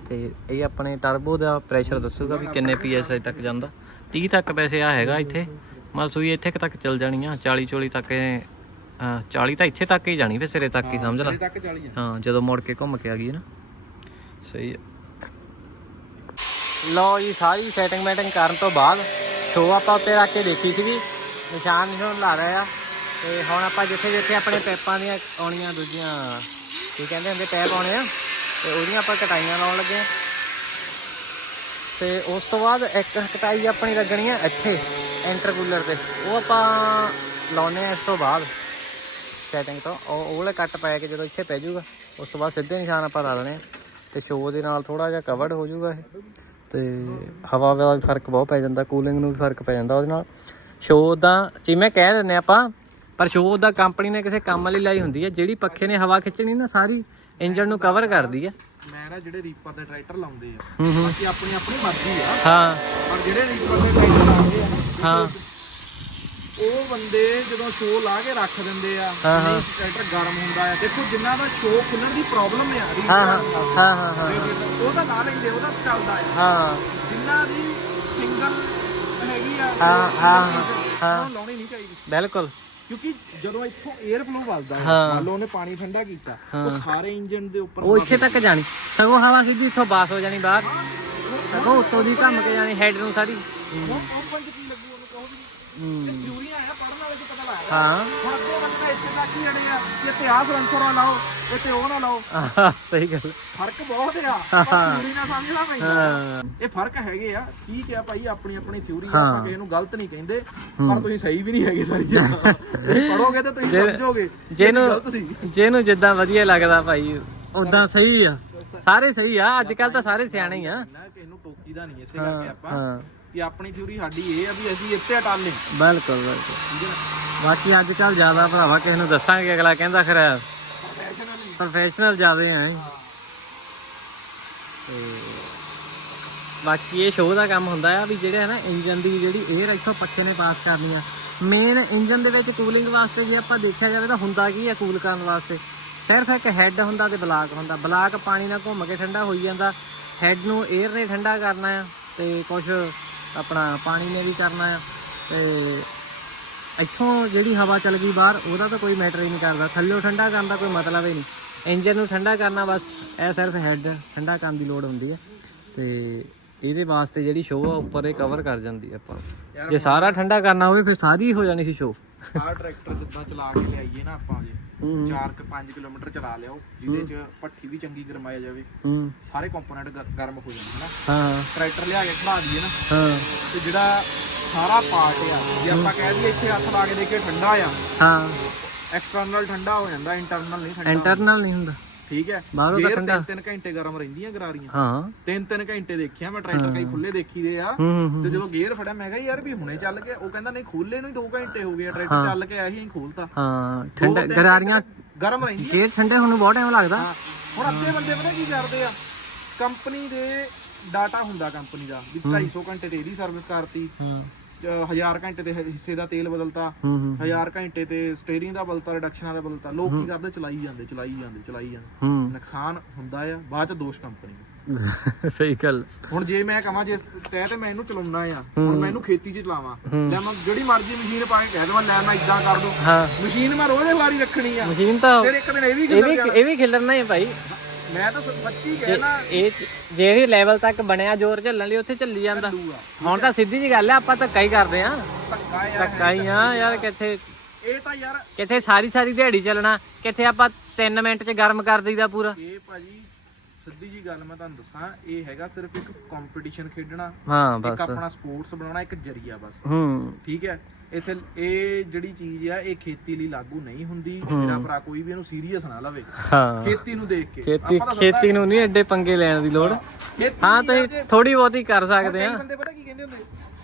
B: ਤੇ ਇਹ ਆਪਣੇ ਟਰਬੋ ਦਾ ਪ੍ਰੈਸ਼ਰ ਦੱਸੂਗਾ ਵੀ ਕਿੰਨੇ ਪੀਐਸਆਈ ਤੱਕ ਜਾਂਦਾ। 30 ਤੱਕ ਵੈਸੇ ਆ ਹੈਗਾ ਇੱਥੇ। ਮਤਲਬ ਸੂਈ ਇੱਥੇ ਤੱਕ ਚੱਲ ਜਾਣੀ ਆ। 40 40 ਤੱਕ ਇਹ ਅਹ 40 ਤਾਂ ਇੱਥੇ ਤੱਕ ਹੀ ਜਾਣੀ ਫਿਰ ਸਿਰੇ ਤੱਕ ਹੀ ਸਮਝ ਲੈ। ਹਾਂ ਜਦੋਂ ਮੁੜ ਕੇ ਘੁੰਮ ਕੇ ਆ ਗਈ ਨਾ। ਸਹੀ ਲਓ ਜੀ ਸਾਰੀ ਸੈਟਿੰਗ ਮੈਟਿੰਗ ਕਰਨ ਤੋਂ ਬਾਅਦ ਸ਼ੋ ਆਪਾਂ ਉੱਤੇ ਰੱਖ ਕੇ ਦੇਖੀ ਸੀਗੀ। ਨਿਸ਼ਾਨ ਨਿਸ਼ਾਨ ਲਾ ਰਹੇ ਆ। ਤੇ ਹੁਣ ਆਪਾਂ ਜਿੱਥੇ ਜਿੱਥੇ ਆਪਣੇ ਪੈਪਾਂ ਦੀਆਂ ਆਉਣੀਆਂ ਦੂਜੀਆਂ, ਕੀ ਕਹਿੰਦੇ ਹੁੰਦੇ ਪੈਪ ਆਉਣੇ ਆ, ਤੇ ਉਹਦੀਆਂ ਆਪਾਂ ਕਟਾਈਆਂ ਲਾਉਣ ਲੱਗੇ ਆ। ਤੇ ਉਸ ਤੋਂ ਬਾਅਦ ਇੱਕ ਕਟਾਈ ਆਪਣੀ ਲੱਗਣੀ ਆ ਇੱਥੇ, ਇੰਟਰਕੂਲਰ ਤੇ। ਉਹ ਆਪਾਂ ਲਾਉਨੇ ਆ ਇਸ ਤੋਂ ਬਾਅਦ ਸੈਟਿੰਗ ਤੋਂ। ਉਹ ਉਹ ਕੱਟ ਪੈ ਕੇ ਜਦੋਂ ਇੱਥੇ ਪੈ ਜਾਊਗਾ, ਉਸ ਤੋਂ ਬਾਅਦ ਸਿੱਧੇ ਨਿਸ਼ਾਨ ਆਪਾਂ ਲਾ ਲੈਣੇ ਆ। ਤੇ ਸ਼ੋ ਦੇ ਨਾਲ ਥੋੜਾ ਜਿਹਾ ਕਵਰਡ ਹੋ ਜਾਊਗਾ ਇਹ। ਤੇ ਹਵਾ ਦਾ ਵੀ ਫ਼ਰਕ ਬਹੁਤ ਪੈ ਜਾਂਦਾ ਕੂਲਿੰਗ ਨੂੰ ਵੀ ਫ਼ਰਕ ਪੈ ਜਾਂਦਾ ਉਹਦੇ ਨਾਲ। ਸ਼ੋਅ ਦਾ, ਜਿਵੇਂ ਕਹਿ ਦਿੰਦੇ ਆਪਾਂ ਪਰ ਸ਼ੋ ਦਾ ਕੰਪਨੀ ਨੇ ਕਿਸੇ ਕੰਮ ਲਈ ਲਾਈ ਹੁੰਦੀ ਹੈ ਜਿਹੜੀ ਪੱਖੇ ਨੇ ਹਵਾ ਖਿੱਚਣੀ ਨਾ ਸਾਰੀ ਇੰਜਨ ਨੂੰ ਕਵਰ ਕਰਦੀ ਹੈ।
C: ਮੈਂ ਨਾ ਜਿਹੜੇ ਰੀਪਰ ਦੇ ਟਰੈਕਟਰ ਲਾਉਂਦੇ ਆ
B: ਹੂੰ ਹੂੰ।
C: ਬਾਕੀ ਆਪਣੀ ਆਪਣੀ ਮਰਜ਼ੀ ਆ।
B: ਹਾਂ।
C: ਪਰ ਜਿਹੜੇ ਰੀਪਰ ਦੇ ਟਰੈਕਟਰ ਲਾਉਂਦੇ ਆ ਨਾ
B: ਹਾਂ।
C: ਉਹ ਬੰਦੇ ਜਦੋਂ ਸ਼ੋ ਲਾ ਕੇ ਰੱਖ ਦਿੰਦੇ ਆ
B: ਹਾਂ, ਹਾਂ।
C: ਨਹੀਂ ਟਰੈਕਟਰ ਗਰਮ ਹੁੰਦਾ ਆ। ਦੇਖੋ ਜਿੰਨਾ ਦਾ ਸ਼ੋ ਖੁੱਲਣ ਦੀ ਪ੍ਰੋਬਲਮ ਆ ਰੀਪਰ
B: ਹਾਂ ਹਾਂ। ਹਾਂ ਹਾਂ ਹਾਂ।
C: ਉਹਦਾ ਲਾ ਲੈਂਦੇ ਉਹਦਾ ਚੱਲਦਾ ਆ।
B: ਹਾਂ।
C: ਜਿੰਨਾ ਦੀ ਸਿੰਗਲ ਹੈਗੀ ਆ
B: ਹਾਂ, ਹਾਂ, ਹਾਂ।
C: ਉਹਨੂੰ ਲਾਉਣੀ ਨਹੀਂ ਚਾਹੀਦੀ।
B: ਬਿਲਕੁਲ।
C: ਕਿਉਂਕਿ ਜਦੋਂ ਇੱਥੋਂ 에ਅਰ ਫਲੋ ਵੱਜਦਾ ਹੈ
B: ਹਾਂ।
C: ਮੰਨ ਲਓ ਉਹਨੇ ਪਾਣੀ ਠੰਡਾ ਕੀਤਾ ਉਹ ਸਾਰੇ ਇੰਜਨ ਦੇ ਉੱਪਰ
B: ਉਹ ਇੱਥੇ ਤੱਕ ਜਾਣੀ। ਸਗੋਂ ਹਵਾ ਸਿੱਧੀ ਇੱਥੋਂ ਬਾਸ ਹੋ ਜਾਣੀ ਬਾਹਰ। ਸਗੋਂ ਉੱਤੋਂ ਦੀ ਘੁੰਮ ਕੇ ਜਾਣੀ ਹੈਡ ਨੂੰ ਸਾਰੀ।
C: ਓਪਨ ਚ ਕੀ ਲੱਗੂ ਉਹਨੂੰ ਕਹੋ ਵੀ
B: ਹੂੰ।
C: ਥਿਊਰੀਆਂ ਆ ਪੜਨ ਵਾਲੇ ਚ ਪਤਾ ਲੱਗਦਾ।
B: ਹਾਂ।
C: ਹੁਣ ਅੱਗੇ ਇੱਥੇ ਤੱਕ ਹੀ ਅੜੇ ਆ ਕਿ ਇੱਥੇ ਆਹ ਸਲੈਂਸਰ ਨਾ ਲਾਓ ਇੱਥੇ ਉਹ ਨਾ ਲਾਓ।
B: ਆਹ, ਸਹੀ ਗੱਲ।
C: ਫ਼ਰਕ ਬਹੁਤ ਆ ਪਰ ਥਿਊਰੀ ਨਾਲ ਸਮਝਣਾ ਪੈਂਦਾ।
B: ਹਾਂ।
C: ਇਹ ਫ਼ਰਕ ਹੈਗੇ ਆ ਠੀਕ ਆ ਭਾਈ ਆਪਣੀ ਆਪਣੀ ਥਿਊਰੀ
B: ਹਾਂ।
C: ਆਪਾਂ ਕਿਸੇ ਨੂੰ ਗਲਤ ਨਹੀਂ ਕਹਿੰਦੇ ਪਰ ਤੁਸੀਂ ਸਹੀ ਵੀ ਨਹੀਂ ਹੈਗੇ ਸਾਰੀ ਪੜੋਗੇ ਤਾਂ ਤੁਸੀਂ ਸਮਝੋਗੇ
B: ਜਿਹਨੂੰ ਜਿਹਨੂੰ ਜਿੱਦਾਂ ਵਧੀਆ ਲੱਗਦਾ ਭਾਈ ਉਦਾਂ ਸਹੀ ਆ। ਸਾਰੇ ਸਹੀ ਆ ਅੱਜ ਕੱਲ ਤਾਂ ਸਾਰੇ ਸਿਆਣੇ ਆ।
C: ਨਾ ਕਿਸੇ ਨੂੰ ਟੋਕੀ ਦਾ ਨਹੀਂ ਇਸੇ ਕਰਕੇ ਆਪਾਂ
B: ਹਾਂ
C: ਕਿ ਆਪਣੀ ਥਿਊਰੀ ਸਾਡੀ ਇਹ ਆ ਵੀ ਅਸੀਂ ਇੱਥੇ ਅਟਾਲੇ
B: ਬਿਲਕੁਲ ਬਿਲਕੁਲ। ਬਾਕੀ ਅੱਜ ਕੱਲ ਜ਼ਿਆਦਾ ਭਰਾਵਾ ਕਿਸੇ ਨੂੰ ਦੱਸਾਂਗੇ ਅਗਲਾ ਕਹਿੰਦਾ ਫਿਰ ਪ੍ਰੋਫੈਸ਼ਨਲ ਜ਼ਿਆਦੇ ਆ ਤੇ ਬਾਕੀ ਇਹ ਸ਼ੋਅ ਦਾ ਕੰਮ ਹੁੰਦਾ ਆ ਵੀ ਜਿਹੜੇ ਹੈ ਨਾ ਇੰਜਨ ਦੀ ਜਿਹੜੀ 에ਅਰ ਇੱਥੋਂ ਪੱਖੇ ਨੇ ਪਾਸ ਕਰਨੀ ਆ। ਮੇਨ ਇੰਜਨ ਦੇ ਵਿੱਚ ਕੂਲਿੰਗ ਵਾਸਤੇ ਜੇ ਆਪਾਂ ਦੇਖਿਆ ਜਾਵੇ ਤਾਂ ਹੁੰਦਾ ਕੀ ਆ ਕੂਲ ਕਰਨ ਵਾਸਤੇ? ਸਿਰਫ ਇੱਕ ਹੈੱਡ ਹੁੰਦਾ ਤੇ ਬਲਾਕ ਹੁੰਦਾ। ਬਲਾਕ ਪਾਣੀ ਨਾਲ ਘੁੰਮ ਕੇ ਠੰਡਾ ਹੋਈ ਜਾਂਦਾ। ਹੈੱਡ ਨੂੰ 에ਅਰ ਨੇ ਠੰਡਾ ਕਰਨਾ ਆ ਤੇ ਕੁਝ ਆਪਣਾ ਪਾਣੀ ਨੇ ਵੀ ਕਰਨਾ ਆ ਤੇ ਇੱਥੋਂ ਜਿਹੜੀ ਹਵਾ ਚੱਲ ਗਈ ਬਾਹਰ ਉਹਦਾ ਤਾਂ ਕੋਈ ਮੈਟਰ ਹੀ ਨਹੀਂ ਕਰਦਾ। ਥੱਲੇ ਠੰਡਾ ਕਰਨ ਦਾ ਕੋਈ ਮਤਲਬ ਹੀ ਨਹੀਂ। ਇੰਜਨ ਨੂੰ ਠੰਡਾ ਕਰਨਾ ਬਸ ਇਹ ਸਿਰਫ ਹੈੱਡ ਠੰਡਾ ਕਰਨ ਦੀ ਲੋੜ ਹੁੰਦੀ ਹੈ ਤੇ ਇਹਦੇ ਵਾਸਤੇ ਜਿਹੜੀ ਸ਼ੋਅ ਆ ਉੱਪਰ ਇਹ ਕਵਰ ਕਰ ਜਾਂਦੀ ਆਪਾਂ। ਜੇ ਸਾਰਾ ਠੰਡਾ ਕਰਨਾ ਹੋਵੇ ਫਿਰ ਸਾਰੀ ਹੋ ਜਾਣੀ ਸੀ ਸ਼ੋਅ
C: ਆਹ ਟਰੈਕਟਰ ਜਿੱਦਾਂ ਚਲਾ ਕੇ ਲਿਆਈਏ ਨਾ ਆਪਾਂ ਜੇ। 4 ਕ 5 ਕਿਲੋਮੀਟਰ ਚਲਾ ਲਿਆਓ ਜਿਹਦੇ ਚ ਪੱਠੀ ਵੀ ਚੰਗੀ ਗਰਮਾਇਆ ਜਾਵੇ। ਸਾਰੇ ਕੰਪੋਨੈਂਟ ਗਰਮ ਹੋ ਜਾਣ ਹਨਾ?
B: ਹਾਂ।
C: ਟਰੈਕਟਰ ਲਿਆ ਕੇ ਖੜਾ ਦਈਏ ਨਾ
B: ਹਾਂ।
C: ਤੇ ਜਿਹੜਾ ਸਾਰਾ ਪਾਰਟ ਆ ਜੇ ਆਪਾਂ ਕਹਿ ਦਈਏ ਇੱਥੇ ਹੱਥ ਲਾ ਕੇ ਦੇਖੇ ਠੰਡਾ ਆ
B: ਹਾਂ।
C: ਐਕਸਟਰਨਲ ਠੰਡਾ ਹੋ ਜਾਂਦਾ ਇੰਟਰਨਲ ਨਹੀਂ ਠੰਡਾ
B: ਇੰਟਰਨਲ ਨਹੀਂ ਹੁੰਦਾ।
C: ਠੀਕ ਹੈ?
B: ਬਾਹਰੋਂ ਤਾਂ
C: ਗੇਅਰ
B: ਠੰਡਾ।
C: ਤਿੰਨ ਤਿੰਨ ਘੰਟੇ ਗਰਮ ਰਹਿੰਦੀਆਂ ਗਰਾਰੀਆਂ।
B: ਹਾਂ।
C: ਤਿੰਨ ਤਿੰਨ ਘੰਟੇ ਦੇਖਿਆ ਮੈਂ ਟਰੈਕਟਰ ਕਈ ਖੁੱਲੇ ਦੇਖੀਦੇ ਆ।
B: ਹੂੰ ਹੂੰ, ਹੂੰ।
C: ਤੇ ਜਦੋਂ ਗੇਅਰ ਫੜਿਆ ਮੈਂ ਕਿਹਾ ਯਾਰ ਵੀ ਹੁਣੇ ਚੱਲ ਗਿਆ ਉਹ ਕਹਿੰਦਾ ਨਹੀਂ ਖੋਲੇ ਨੂੰ ਹੀ 2 ਘੰਟੇ ਹੋ ਗਏ ਆ, ਟਰੈਕਟਰ ਚੱਲ ਕੇ ਆਇਆ ਅਸੀਂ ਖੋਲਤਾ।
B: ਹਾਂ ਠੰਡਾ ਗਰਾਰੀਆਂ
C: ਗਰਮ ਰਹਿੰਦੀਆਂ।
B: ਗੇਅਰ ਠੰਡੇ ਹੋਣ ਨੂੰ ਬਹੁਤ ਟਾਈਮ ਲੱਗਦਾ।
C: ਹਾਂ। ਹੁਣ ਅੱਧੇ ਬੰਦੇ ਪਤਾ ਕੀ ਕਰਦੇ ਆ? ਕੰਪਨੀ ਦੇ ਡਾਟਾ ਹੁੰਦਾ ਕੰਪਨੀ ਦਾ ਵੀ 250 ਘੰਟੇ ਤੇ ਇਹਦੀ ਸਰਵਿਸ ਕਰਤੀ।
B: ਹਾਂ।
C: 1000 ਘੰਟੇ ਤੇ ਹਿੱਸੇ ਦਾ ਤੇਲ ਬਦਲਤਾ
B: ਹੂੰ ਹੂੰ
C: 1000 ਘੰਟੇ ਤੇ ਸਟੀਅਰਿੰਗ ਦਾ ਬਦਲਤਾ ਰਿਡਕਸ਼ਨਾਂ ਦਾ ਬਦਲਤਾ। ਲੋਕ ਕੀ ਕਰਦੇ? ਚਲਾਈ ਜਾਂਦੇ ਚਲਾਈ ਜਾਂਦੇ ਚਲਾਈ ਜਾਂਦੇ। ਨੁਕਸਾਨ ਹੁੰਦਾ ਆ ਬਾਅਦ ਚ ਦੋਸ਼ ਕੰਪਨੀ ਦਾ
B: ਸਹੀ ਗੱਲ।
C: ਹੁਣ ਜੇ ਮੈਂ ਕਹਾਂ ਜੇ ਤੈ ਤੇ ਮੈਂ ਇਹਨੂੰ ਚਲਾਉਣਾ ਆ ਹੁਣ ਮੈਂ ਇਹਨੂੰ ਖੇਤੀ 'ਚ ਚਲਾਵਾਂ। ਲੈ ਮੈਂ ਜਿਹੜੀ ਮਰਜ਼ੀ ਮਸ਼ੀਨ ਪਾ ਕੇ ਕਹਿ ਦਵਾਂ ਲੈ ਮੈਂ ਇਦਾਂ ਕਰ ਦੂੰ। ਮਸ਼ੀਨ ਮੈਂ ਰੋਜ਼ ਵਾਰੀ ਰੱਖਣੀ ਆ।
B: ਮਸ਼ੀਨ ਤਾਂ
C: ਫਿਰ ਇੱਕ ਦਿਨ ਇਹ ਵੀ
B: ਇਹ ਵੀ ਇਹ ਵੀ ਖਿਲਰਨਾ ਹੀ ਭਾਈ।
C: ਮੈਂ ਤਾਂ ਸ- ਸੱਚੀ ਕਹਿਣਾ
B: ਇਹ ਜਿਹੜੀ ਲੈਵਲ ਤੱਕ ਬਣਿਆ ਜ਼ੋਰ ਝੱਲਣ ਲਈ ਉੱਥੇ ਚੱਲੀ ਜਾਂਦਾ।
C: ਚੱਲੂਗਾ।
B: ਹੁਣ ਤਾਂ ਸਿੱਧੀ ਜੀ ਗੱਲ ਹੈ ਆਪਾਂ ਧੱਕਾ ਹੀ ਕਰਦੇ ਆ।
C: ਧੱਕਾ ਯਾਰ
B: ਧੱਕਾ ਹੀ ਆ ਯਾਰ ਕਿੱਥੇ
C: ਇਹ ਤਾਂ ਯਾਰ
B: ਕਿੱਥੇ ਸਾਰੀ ਸਾਰੀ ਦਿਹਾੜੀ ਚੱਲਣਾ ਕਿੱਥੇ ਆਪਾਂ 3 ਮਿੰਟ 'ਚ ਗਰਮ ਕਰ ਦਈਦਾ ਪੂਰਾ।
C: ਇਹ ਭਾਜੀ ਸਿੱਧੀ ਜੀ ਗੱਲ ਮੈਂ ਤੁਹਾਨੂੰ ਦੱਸਾਂ ਇਹ ਹੈਗਾ ਸਿਰਫ ਇੱਕ ਕੰਪੀਟੀਸ਼ਨ ਖੇਡਣਾ
B: ਹਾਂ
C: ਇੱਕ
B: ਬਸ।
C: ਆਪਣਾ ਸਪੋਰਟਸ ਬਣਾਉਣਾ ਇੱਕ ਜਰੀਆ ਬਸ।
B: ਹੂੰ।
C: ਠੀਕ ਹੈ? ਇੱਥੇ ਇਹ ਜਿਹੜੀ ਚੀਜ਼ ਆ ਇਹ ਖੇਤੀ ਲਈ ਲਾਗੂ ਨਹੀਂ ਹੁੰਦੀ। ਮੇਰਾ ਭਰਾ ਕੋਈ ਵੀ ਇਹਨੂੰ ਸੀਰੀਅਸ ਨਾ ਲਵੇ।
B: ਹਾਂ।
C: ਖੇਤੀ ਨੂੰ ਦੇਖ ਕੇ।
B: ਖੇਤੀ
C: ਆਪਾਂ ਤਾਂ
B: ਖੇਤੀ ਨੂੰ ਨਹੀਂ ਐਡੇ ਪੰਗੇ ਲੈਣ ਦੀ ਲੋੜ।
C: ਖੇਤੀ
B: ਹਾਂ ਤੁਸੀਂ ਥੋੜੀ ਬਹੁਤੀ ਕਰ ਸਕਦੇ
C: ਕਈ
B: ਆ
C: ਬੰਦੇ ਪਤਾ ਕੀ ਕਹਿੰਦੇ ਹੁੰਦੇ?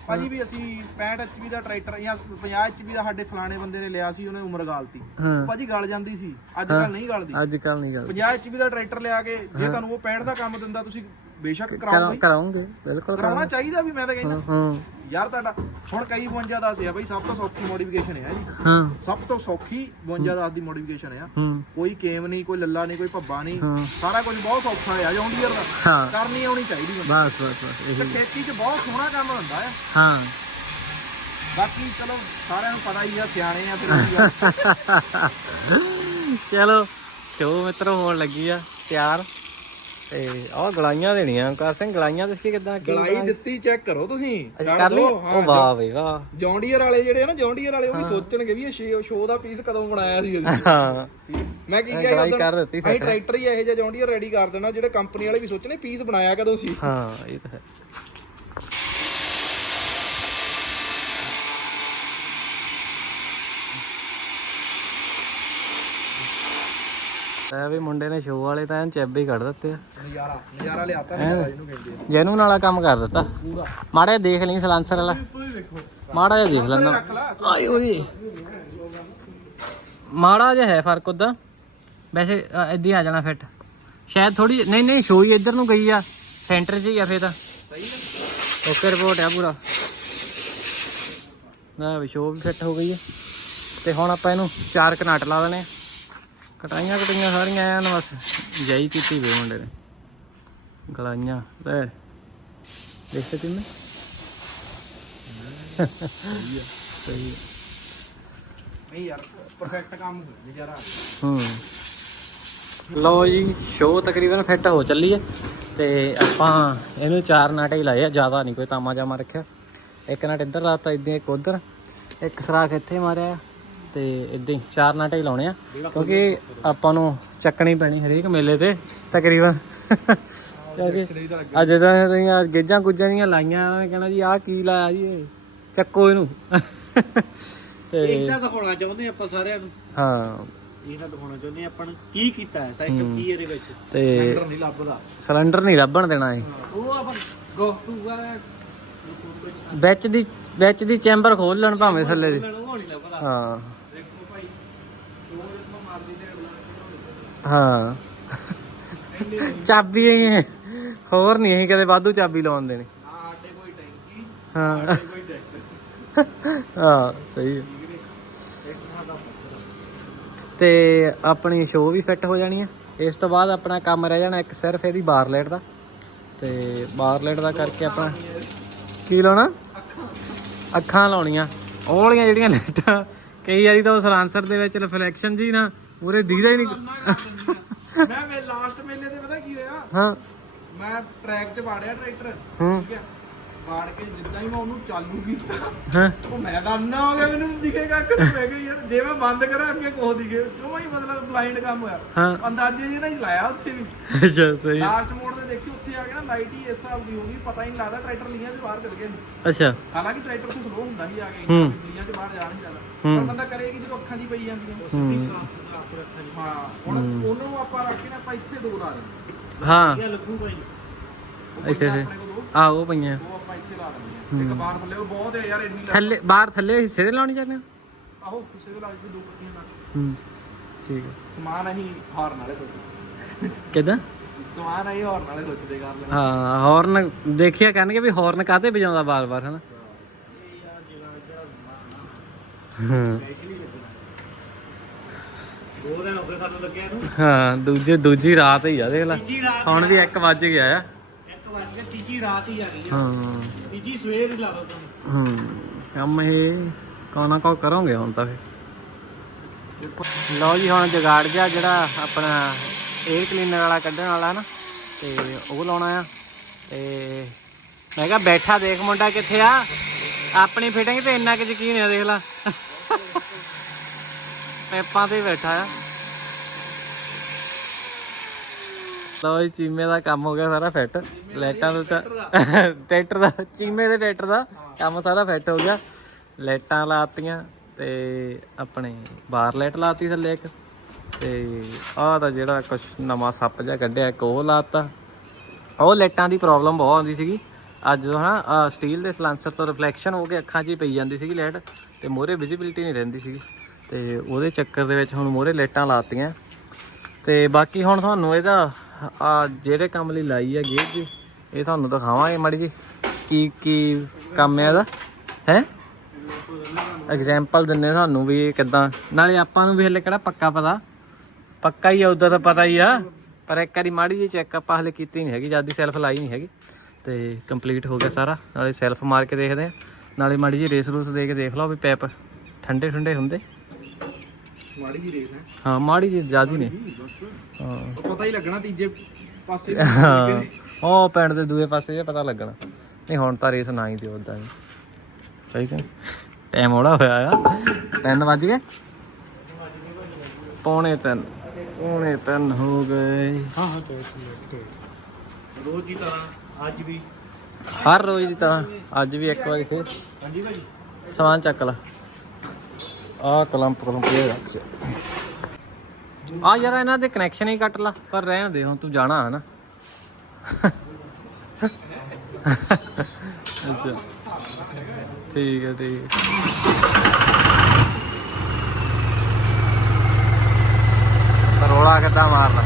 C: ਭਾਜੀ ਵੀ ਅਸੀਂ 65 ਐਚਪੀ ਦਾ ਟਰੈਕਟਰ ਜਾਂ 50 ਐਚਪੀ ਦਾ ਸਾਡੇ ਫਲਾਣੇ ਬੰਦੇ ਨੇ ਲਿਆ ਸੀ ਉਹਨੇ ਉਮਰ ਗਾਲਤੀ।
B: ਹਾਂ।
C: ਭਾਜੀ ਗਲ ਜਾਂਦੀ ਸੀ। ਅੱਜ ਕੱਲ ਨਹੀਂ ਗਲਦੀ।
B: ਅੱਜ ਕੱਲ ਨਹੀਂ ਗੱਲ
C: 50 ਐਚਪੀ ਦਾ ਟਰੈਕਟਰ ਲਿਆ ਕੇ ਜੇ ਤੁਹਾਨੂੰ ਉਹ 65 ਦਾ ਕੰਮ ਦਿੰਦਾ ਤੁਸੀਂ ਬੇਸ਼ੱਕ ਕਰਾਓ
B: ਕਰਾ-
C: ਬਈ
B: ਕਰਾਉਂਗੇ ਬਿਲਕੁਲ
C: ਕਰਾਉਣਾ ਚਾਹੀਦਾ ਵੀ ਮੈਂ ਤਾਂ ਕਹਿੰਦਾ।
B: ਹੂੰ
C: ਯਾਰ ਤੁਹਾਡਾ ਹੁਣ ਕਈ 52 ਦਾ ਆ ਬਈ ਸਭ ਤੋਂ ਸੌਖੀ ਮੋਡੀਫਿਕੇਸ਼ਨ ਹੈ ਜੀ।
B: ਹਾਂ।
C: ਸਭ ਤੋਂ ਸੌਖੀ 52 ਦਾ ਦੀ ਮੋਡੀਫਿਕੇਸ਼ਨ ਆ।
B: ਹੂੰ।
C: ਕੋਈ ਕੇਮ ਨਹੀਂ ਕੋਈ ਲੱਲਾ ਨਹੀਂ ਕੋਈ ਭੱਬਾ ਨਹੀਂ। ਸਾਰਾ ਕੁਝ ਬਹੁਤ ਸੌਖਾ ਆ ਜੌਂਡੀਅਰ ਦਾ ਕਰਨੀ ਆਉਣੀ ਚਾਹੀਦੀ
B: ਬਸ ਬਸ ਬਸ ਇਹੀ
C: ਖੇਤੀ 'ਚ ਬਹੁਤ ਸੋਹਣਾ ਕੰਮ ਹੁੰਦਾ ਆ।
B: ਹਾਂ।
C: ਬਾਕੀ ਚਲੋ ਸਾਰਿਆਂ ਨੂੰ ਪਤਾ ਹੀ ਆ ਸਿਆਣੇ ਆ ਫਿਰ।
B: ਚਲੋ ਸ਼ੋ ਮਿੱਤਰੋ ਹੋਣ ਲੱਗੀ ਆ ਤਿਆਰ। ਤੇ ਆਹ ਗਲਾਈਆਂ ਦੇਣੀਆਂ ਕਾਰ ਸਿੰਘ ਗਲਾਈਆਂ ਦੱਸੀ ਕਿਦਾਂ
C: ਗਲਾਈ ਦਿੱਤੀ ਚੈੱਕ ਕਰੋ ਤੁਸੀਂ।
B: ਅਸੀਂ ਕਰ ਲਈ ਉਹ ਵਾਹ ਬਈ ਵਾਹ।
C: ਜੌਂਡੀਅਰ ਵਾਲੇ ਜਿਹੜੇ ਆ ਨਾ ਜੌਂਡੀਅਰ ਵਾਲੇ ਉਹ ਵੀ ਸੋਚਣਗੇ ਵੀ ਇਹ ਸ਼ੋਅ ਦਾ ਪੀਸ ਕਦੋਂ ਬਣਾਇਆ ਸੀ ਅਸੀਂ
B: ਹਾਂ।
C: ਮੈਂ ਕੀ ਕਿਹਾ
B: ਗਲਾਈ ਕਰ ਦਿੱਤੀ
C: ਅਸੀਂ ਟਰੈਕਟਰ ਹੀ ਇਹੋ ਜਿਹਾ ਜੌਂਡੀਅਰ ਰੈਡੀ ਕਰ ਦੇਣਾ ਜਿਹੜੇ ਕੰਪਨੀ ਵਾਲੇ ਵੀ ਸੋਚਣੇ ਪੀਸ ਬਣਾਇਆ ਕਦੋਂ ਸੀ?
B: ਹਾਂ ਇਹ ਤਾਂ ਹੈ। ਐ ਵੀ ਮੁੰਡੇ ਨੇ ਸ਼ੋਅ ਵਾਲੇ ਤਾਂ ਚੈਬੇ ਹੀ ਕੱਢ ਦਿੱਤੇ ਆ।
C: ਨਜ਼ਾਰਾ ਨਜ਼ਾਰਾ ਲਿਆਤਾ ਇਹਨੂੰ ਕਹਿੰਦੇ ਆ।
B: ਜੈਨੂਨ ਵਾਲਾ ਕੰਮ ਕਰ ਦਿੱਤਾ।
C: ਪੂਰਾ।
B: ਮਾੜਾ ਜਿਹਾ ਦੇਖ ਲਈ ਸਲਾਂਸਰ ਵਾਲਾ। ਮਾੜਾ ਜਿਹਾ ਦੇਖ ਲੈਣਾ ਆਏ ਓਏ। ਮਾੜਾ ਜਿਹਾ ਹੈ ਫ਼ਰਕ ਉਦਾਂ। ਵੈਸੇ ਇੱਦੀ ਆ ਜਾਣਾ ਫਿੱਟ ਸ਼ਾਇਦ ਥੋੜੀ ਨਹੀਂ ਨਹੀਂ ਸ਼ੋ ਹੀ ਇੱਧਰ ਨੂੰ ਗਈ ਆ। ਸੈਂਟਰ 'ਚ ਹੀ ਆ ਫੇਰ ਤਾਂ। ਓਕੇ ਰਿਪੋਰਟ ਆ ਪੂਰਾ। ਨਾ ਵੀ ਸ਼ੋ ਵੀ ਫਿੱਟ ਹੋ ਗਈ ਹੈ ਤੇ ਹੁਣ ਆਪਾਂ ਇਹਨੂੰ ਚਾਰ ਕਨਾਟ ਲਾ ਦੇਣੇ ਆ। ਕਟਾਈਆਂ ਕਟਾਈਆਂ ਸਾਰੀਆਂ ਐਨ ਬਸ ਜਾਈ ਕੀਤੀ ਵੇ ਮੁੰਡੇ ਨੇ। ਗਲਾਈਆਂ ਲੈ। ਦੇਖ ਤੇ ਮੈਂ ਸਹੀ ਹੈ।
C: ਨਹੀਂ ਯਾਰ ਪਰਫੈਕਟ ਕੰਮ ਹੋਇਆ ਨਜ਼ਾਰਾ।
B: ਹੂੰ। ਲਓ ਜੀ ਸ਼ੋਅ ਤਕਰੀਬਨ ਫਿੱਟ ਹੋ ਚੱਲੀ ਹੈ ਤੇ ਆਪਾਂ ਇਹਨੂੰ ਚਾਰ ਨਾਟੇ ਹੀ ਲਾਏ ਆ ਜ਼ਿਆਦਾ ਨਹੀਂ ਕੋਈ ਤਾਮਾ ਜਾਮਾ ਰੱਖਿਆ। ਇੱਕ ਨਾਟ ਇੱਧਰ ਲਾਤਾ ਇਦਾਂ ਇੱਕ ਉਧਰ। ਇੱਕ ਸਰਾਖ ਇੱਥੇ ਮਾਰਿਆ। ਤੇ ਇਦਾਂ ਹੀ ਚਾਰ ਨਾਟੇ ਲਾਉਣੇ ਆ ਕਿਉਂਕਿ ਆਪਾਂ ਨੂੰ ਚੱਕਣੀ ਪੈਣੀ ਹਰੇਕ ਮੇਲੇ ਤੇ ਤਕਰੀਬਨ। ਅੱਜ ਤਾਂ ਤੁਸੀਂ ਆਹ ਗੇਜਾਂ ਗੁੱਜਾਂ ਦੀਆਂ ਲਾਈਆਂ ਉਹਨਾਂ ਨੇ ਕਹਿਣਾ ਜੀ ਆਹ ਕੀ ਲਾਇਆ ਜੀ ਇਹ? ਚੱਕੋ ਇਹਨੂੰ। ਤੇ
E: ਦਿਖਾਉਣਾ ਚਾਹੁੰਦੇ ਆਪਾਂ ਸਾਰਿਆਂ ਨੂੰ।
B: ਹਾਂ।
E: ਇਹ ਤਾਂ ਦਿਖਾਉਣਾ ਚਾਹੁੰਦੇ ਆਪਾਂ ਨੂੰ ਕੀ ਕੀਤਾ ਹੈ ਸਿਸਟਮ ਕੀ ਇਹਦੇ ਵਿੱਚ?
B: ਤੇ
C: ਨਹੀਂ ਲੱਭਦਾ।
B: ਸਿਲੰਡਰ ਨਹੀਂ ਲੱਭਣ ਦੇਣਾ ਇਹ।
E: ਉਹ ਆਪਾਂ ਗੋਤੂ ਆ
B: ਵਿੱਚ ਦੀ ਵਿੱਚ ਦੀ ਚੈਂਬਰ ਖੋਲ ਲੈਣ ਭਾਵੇਂ ਥੱਲੇ ਦੀ।
E: ਮੈਨੂੰ ਉਹ ਨਹੀਂ ਲੱਭਦਾ।
B: ਹਾਂ
C: ਦੇਖੋ ਭਾਈ ਉਹ ਜਿੱਥੋਂ ਮਾਰਦੀ ਤੇ
B: ਹਾਂ। ਚਾਬੀ ਇਹ ਹੋਰ ਨਹੀਂ, ਅਸੀਂ ਕਦੇ ਵਾਧੂ ਚਾਬੀ ਲਾਉਣ ਦੇਣੀ।
C: ਸਾਡੇ ਕੋਈ ਟੈਂਕੀ
B: ਹਾਂ।
C: ਕੋਈ ਟਰੈਕਟਰ
B: ਹਾਂ, ਸਹੀ ਹੈ। ਤੇ ਆਪਣੀ ਸ਼ੋਅ ਵੀ ਫਿੱਟ ਹੋ ਜਾਣੀ ਹੈ। ਇਸ ਤੋਂ ਬਾਅਦ ਆਪਣਾ ਕੰਮ ਰਹਿ ਜਾਣਾ ਇੱਕ ਸਿਰਫ ਇਹਦੀ ਬਾਰਲੇਟ ਦਾ। ਤੇ ਬਾਰਲੇਟ ਦਾ ਕਰਕੇ ਆਪਣਾ ਕੀ ਲਾਉਣਾ? ਅੱਖਾਂ ਲਾਉਣੀਆਂ। ਉਹ ਵਾਲੀਆਂ ਜਿਹੜੀਆਂ ਲਾਈਟਾਂ, ਕਈ ਵਾਰੀ ਤਾਂ ਉਹ ਸਲਾਂਸਰ ਦੇ ਵਿੱਚ ਰਿਫਲੈਕਸ਼ਨ ਜੀ ਨਾ ਪੂਰੇ ਦੀਦਾ ਹੀ ਨਹੀਂ।
C: ਮੈਂ ਮੇ ਲਾਸਟ ਮੇਲੇ ਤੇ ਪਤਾ ਕੀ ਹੋਇਆ?
B: ਹਾਂ।
C: ਮੈਂ ਟਰੈਕ 'ਚ ਵਾੜਿਆ ਟਰੈਕਟਰ
B: ਹੂੰ।
C: ਠੀਕ ਹੈ? ਵਾੜ ਕੇ ਜਿੱਦਾਂ ਹੀ ਮੈਂ ਉਹਨੂੰ ਚਾਲੂ ਕੀਤਾ
B: ਹਾਂ।
C: ਉਹ ਮੈਂ ਤਾਂ ਅੰਨਾ ਹੋ ਗਿਆ ਮੈਨੂੰ ਦਿਖੇਗਾ ਕਿ ਮੈਂ ਕਿਹਾ ਯਾਰ ਜੇ ਮੈਂ ਬੰਦ ਕਰਾਂ ਅੱਗੇ ਕੋਹ ਦਿਖੇ। ਕਿਉਂ ਹੀ ਮਤਲਬ ਬਲਾਈਂਡ ਕੰਮ ਹੋਇਆ।
B: ਹਾਂ।
C: ਅੰਦਾਜ਼ੇ ਜਿਹੇ ਨਾਲ ਹੀ ਲਾਇਆ ਉੱਥੇ ਵੀ।
B: ਅੱਛਾ ਸਹੀ।
C: ਲਾਸਟ ਮੋੜ ਤੇ ਦੇਖੀ ਉੱਥੇ ਆ ਕੇ ਨਾ ਲਾਈਟ ਹੀ ਇਸ ਹਿਸਾਬ ਦੀ ਹੋ ਗਈ ਪਤਾ ਹੀ ਨਹੀਂ ਲੱਗਦਾ ਟਰੈਕਟਰ ਲੀਆਂ ਦੇ ਬਾਹਰ ਚਲ ਗਏ ਨੇ।
B: ਅੱਛਾ।
C: ਹਾਲਾਂਕਿ ਟਰੈਕਟਰ ਤੋਂ ਸਲੋ ਹੁੰਦਾ ਸੀ ਆ ਕੇ
B: ਹੂੰ।
C: ਲੀਆਂ ਦੇ ਬਾਹਰ ਜਾ ਨਹੀਂ ਜਾਂਦਾ।
B: ਹੂੰ।
C: ਪਰ ਬੰਦਾ ਕਰੇਗੀ ਜਦੋਂ ਅੱਖਾਂ ਹੀ ਪਈ ਜਾਂਦੀਆਂ
B: ਹੂੰ।
C: ਹਾਂ ਹੁਣ ਉਹਨੂੰ ਆਪਾਂ ਰੱਖ ਕੇ ਨਾ ਆਪਾਂ ਇੱਥੇ ਦੋ ਲਾ ਦਿੰਦੇ
B: ਹਾਂ।
E: ਇਹ ਲੱਗੂਗਾ ਹੀ
C: ਉਹ
B: ਇੱਥੇ
C: ਪਈਆਂ
B: ਇੱਥੇ।
C: ਆਪਣੇ ਕੋਲ ਦੋ,
B: ਆ ਉਹ ਪਈਆਂ।
C: ਉਹ ਆਪਾਂ ਇੱਥੇ ਲਾ ਦਿੰਦੇ ਆ ਇੱਕ ਬਾਹਰ ਥੱਲੇ ਉਹ ਬਹੁਤ ਹੈ ਯਾਰ ਇੰਨੀ ਲੱਗ
B: ਥੱਲੇ ਬਾਹਰ ਥੱਲੇ ਹਿੱਸੇ ਦੇ ਲਾਉਣੀ ਚਾਹੁੰਦੇ ਹੋ?
C: ਆਹੋ ਕਿਸੇ ਦੇ ਲੱਗ ਕੇ ਦੋ ਪੱਤੀਆਂ ਨਾਲ।
B: ਹੂੰ ਠੀਕ ਹੈ।
C: ਸਮਾਨ ਅਸੀਂ ਹਾਰਨ ਵਾਲੇ ਸੋਚਦੇ।
B: ਕਿਦਾਂ?
C: ਸਮਾਨ ਅਸੀਂ ਹਾਰਨ ਵਾਲੇ ਸੋਚਦੇ ਕਰ ਲੈਣਾ
B: ਹਾਂ ਹਾਰਨ ਦੇਖਿਆ ਕਰਨਗੇ ਵੀ ਹਾਰਨ ਕਾਤੇ ਵਜਾਉਂਦਾ ਬਾਰ-ਬਾਰ ਹਨਾ? ਹਾਂ।
E: ਦੋ ਦਿਨ ਹੋ ਗਏ ਸਾਨੂੰ ਲੱਗਿਆ ਇਹਨੂੰ।
B: ਹਾਂ ਦੂਜੇ ਦੂਜੀ ਰਾਤ ਹੀ ਆ ਦੇਖ ਲੈ।
E: ਤੀਜੀ ਰਾਤ
B: ਹੁਣ ਵੀ 1 ਵੱਜ ਗਿਆ ਆ।
E: ਵੱਜ ਕੇ ਤੀਜੀ ਰਾਤ ਹੀ ਆ ਗਈ ਆ।
B: ਹਾਂ।
E: ਤੀਜੀ ਸਵੇਰ ਹੀ ਲਾ ਲਓ ਤੁਸੀਂ
B: ਹੂੰ ਕੰਮ ਇਹ ਕਾਣਾ ਕੋ ਕਰੋਗੇ ਹੁਣ ਤਾਂ ਲਓ ਜੀ ਹੁਣ ਜਗਾੜ ਗਿਆ ਜਿਹੜਾ ਆਪਣਾ 에ਅਰ ਕਲੀਨਰ ਵਾਲਾ ਕੱਢਣ ਵਾਲਾ ਨਾ ਤੇ ਉਹ ਲਾਉਣਾ ਆ। ਤੇ ਮੈਂ ਕਿਹਾ ਬੈਠਾ ਦੇਖ ਮੁੰਡਾ ਕਿੱਥੇ ਆ। ਆਪਣੀ ਫਿਟਿੰਗ ਤੇ ਇੰਨਾ ਕਿ ਯਕੀਨ ਆ ਦੇਖ ਲਾ। ਪੈਪਾਂ ਤੇ ਬੈਠਾ ਆ। ਲਓ ਜੀ, ਚੀਮੇ ਦਾ ਕੰਮ ਹੋ ਗਿਆ ਸਾਰਾ ਫਿੱਟ। ਲਾਈਟਾਂ ਦਾ ਤਾਂ ਟਰੈਕਟਰ ਦਾ, ਚੀਮੇ ਦੇ ਟਰੈਕਟਰ ਦਾ ਕੰਮ ਸਾਰਾ ਫਿੱਟ ਹੋ ਗਿਆ। ਲਾਈਟਾਂ ਲਾਤੀਆਂ ਤੇ ਆਪਣੇ ਬਾਰ ਲਾਈਟ ਲਾਤੀ ਥੱਲੇ ਇੱਕ। ਤੇ ਆਹ ਤਾਂ ਜਿਹੜਾ ਕੁਛ ਨਵਾਂ ਸੱਪ ਜਿਹਾ ਕੱਢਿਆ, ਇੱਕ ਉਹ ਲਾਤਾ। ਉਹ ਲਾਈਟਾਂ ਦੀ ਪ੍ਰੋਬਲਮ ਬਹੁਤ ਆਉਂਦੀ ਸੀਗੀ। ਅੱਜ ਜਦੋਂ ਹਨਾ ਸਟੀਲ ਦੇ ਸਲਾਂਸਰ ਤੋਂ ਰਿਫਲੈਕਸ਼ਨ ਹੋ ਕੇ ਅੱਖਾਂ 'ਚ ਹੀ ਪਈ ਜਾਂਦੀ ਸੀਗੀ ਲਾਈਟ ਤੇ ਮੋਰੇ ਵਿਜ਼ਿਬਿਲਟੀ ਨਹੀਂ ਰਹਿੰਦੀ ਸੀਗੀ। ਤੇ ਉਹਦੇ ਚੱਕਰ ਦੇ ਵਿੱਚ ਹੁਣ ਮੋਰੇ ਲਾਈਟਾਂ ਲਾਤੀਆਂ। ਤੇ ਬਾਕੀ ਹੁਣ ਤੁਹਾਨੂੰ ਇਹਦਾ, ਆ ਜਿਹੜੇ ਕੰਮ ਲਈ ਲਾਈ ਆ ਗੇਜ ਜੀ, ਇਹ ਤੁਹਾਨੂੰ ਦਿਖਾਵਾਂਗੇ ਮਾੜੀ ਜੀ ਕੀ ਕੀ ਕੰਮ ਹੈ ਇਹਦਾ? ਹੈ? ਐਗਜ਼ਾਮਪਲ ਦਿੰਨੇ ਤੁਹਾਨੂੰ ਵੀ ਇਹ ਕਿਦਾਂ। ਨਾਲੇ ਆਪਾਂ ਨੂੰ ਵੀ ਹਲੇ ਕਿਹੜਾ ਪੱਕਾ ਪਤਾ? ਪੱਕਾ ਹੀ ਆ, ਉਦਾਂ ਤਾਂ ਪਤਾ ਹੀ ਆ। ਪਰ ਇੱਕ ਵਾਰੀ ਮਾੜੀ ਜੀ ਚੈੱਕ ਆਪਾਂ ਹਲੇ ਕੀਤੀ ਨਹੀਂ ਹੈਗੀ, ਜਦ ਸੈਲਫ ਲਾਈ ਨਹੀਂ ਹੈਗੀ। ਤੇ ਕੰਪਲੀਟ ਹੋ ਗਿਆ ਸਾਰਾ। ਨਾਲੇ ਸੈਲਫ ਮਾਰ ਕੇ ਦੇਖਦੇ ਆ। ਨਾਲੇ ਮਾੜੀ ਜੀ ਰੇਸ ਰੂਸ ਦੇ ਕੇ ਦੇਖ ਲਓ ਵੀ ਪੈਪ ਠੰਡੇ ਠੰਡੇ ਹੁੰਦੇ।
E: ਮਾੜੀ ਜੀ ਰੇਸ ਹੈ।
B: ਹਾਂ ਮਾੜੀ ਜੀ ਜ਼ਿਆਦੀ ਨੇ ਹਾਂ।
E: ਉਹ ਪਤਾ ਹੀ ਲੱਗਣਾ ਤੀਜੇ ਪਾਸੇ
B: ਹਾਂ। ਉਹ ਪਿੰਡ ਦੇ ਦੂਏ ਪਾਸੇ ਜੇ ਪਤਾ ਲੱਗਣਾ। ਨਹੀਂ ਹੁਣ ਤਾਂ ਰੇਸ ਨਾ ਹੀ ਦਿਓ ਉਦਾਂ ਸਹੀ ਕਿ ਟਾਈਮ ਹੋੜਾ ਹੋਇਆ ਆ। 3 ਵੱਜ ਗਏ? ਪੌਣੇ 3 ਪੌਣੇ 3 ਹੋ ਗਏ।
E: ਹਾਂ ਹਾਂ ਰੋਜ਼ ਦੀ ਤਰ੍ਹਾਂ ਅੱਜ ਵੀ।
B: ਹਰ ਰੋਜ਼ ਦੀ ਤਰ੍ਹਾਂ। ਅੱਜ ਵੀ ਇੱਕ ਵਾਰੀ ਫੇਰ।
E: ਹਾਂਜੀ ਭਾਜੀ।
B: ਸਮਾਨ ਚੱਕ ਲਾ। ਆ ਕਲੰਪ ਕਲੰਪ ਇਹ ਰੱਖ ਆ ਯਾਰ, ਇਹਨਾਂ ਦੇ ਕਨੈਕਸ਼ਨ ਹੀ ਕੱਟ ਲਾ, ਪਰ ਰਹਿਣ ਦੇ, ਹੁਣ ਤੂੰ ਜਾਣਾ ਹੈ ਨਾ ਅੱਛਾ। ਠੀਕ ਹੈ, ਠੀਕ ਰੋਲਾ ਕਿੱਦਾਂ ਮਾਰਨਾ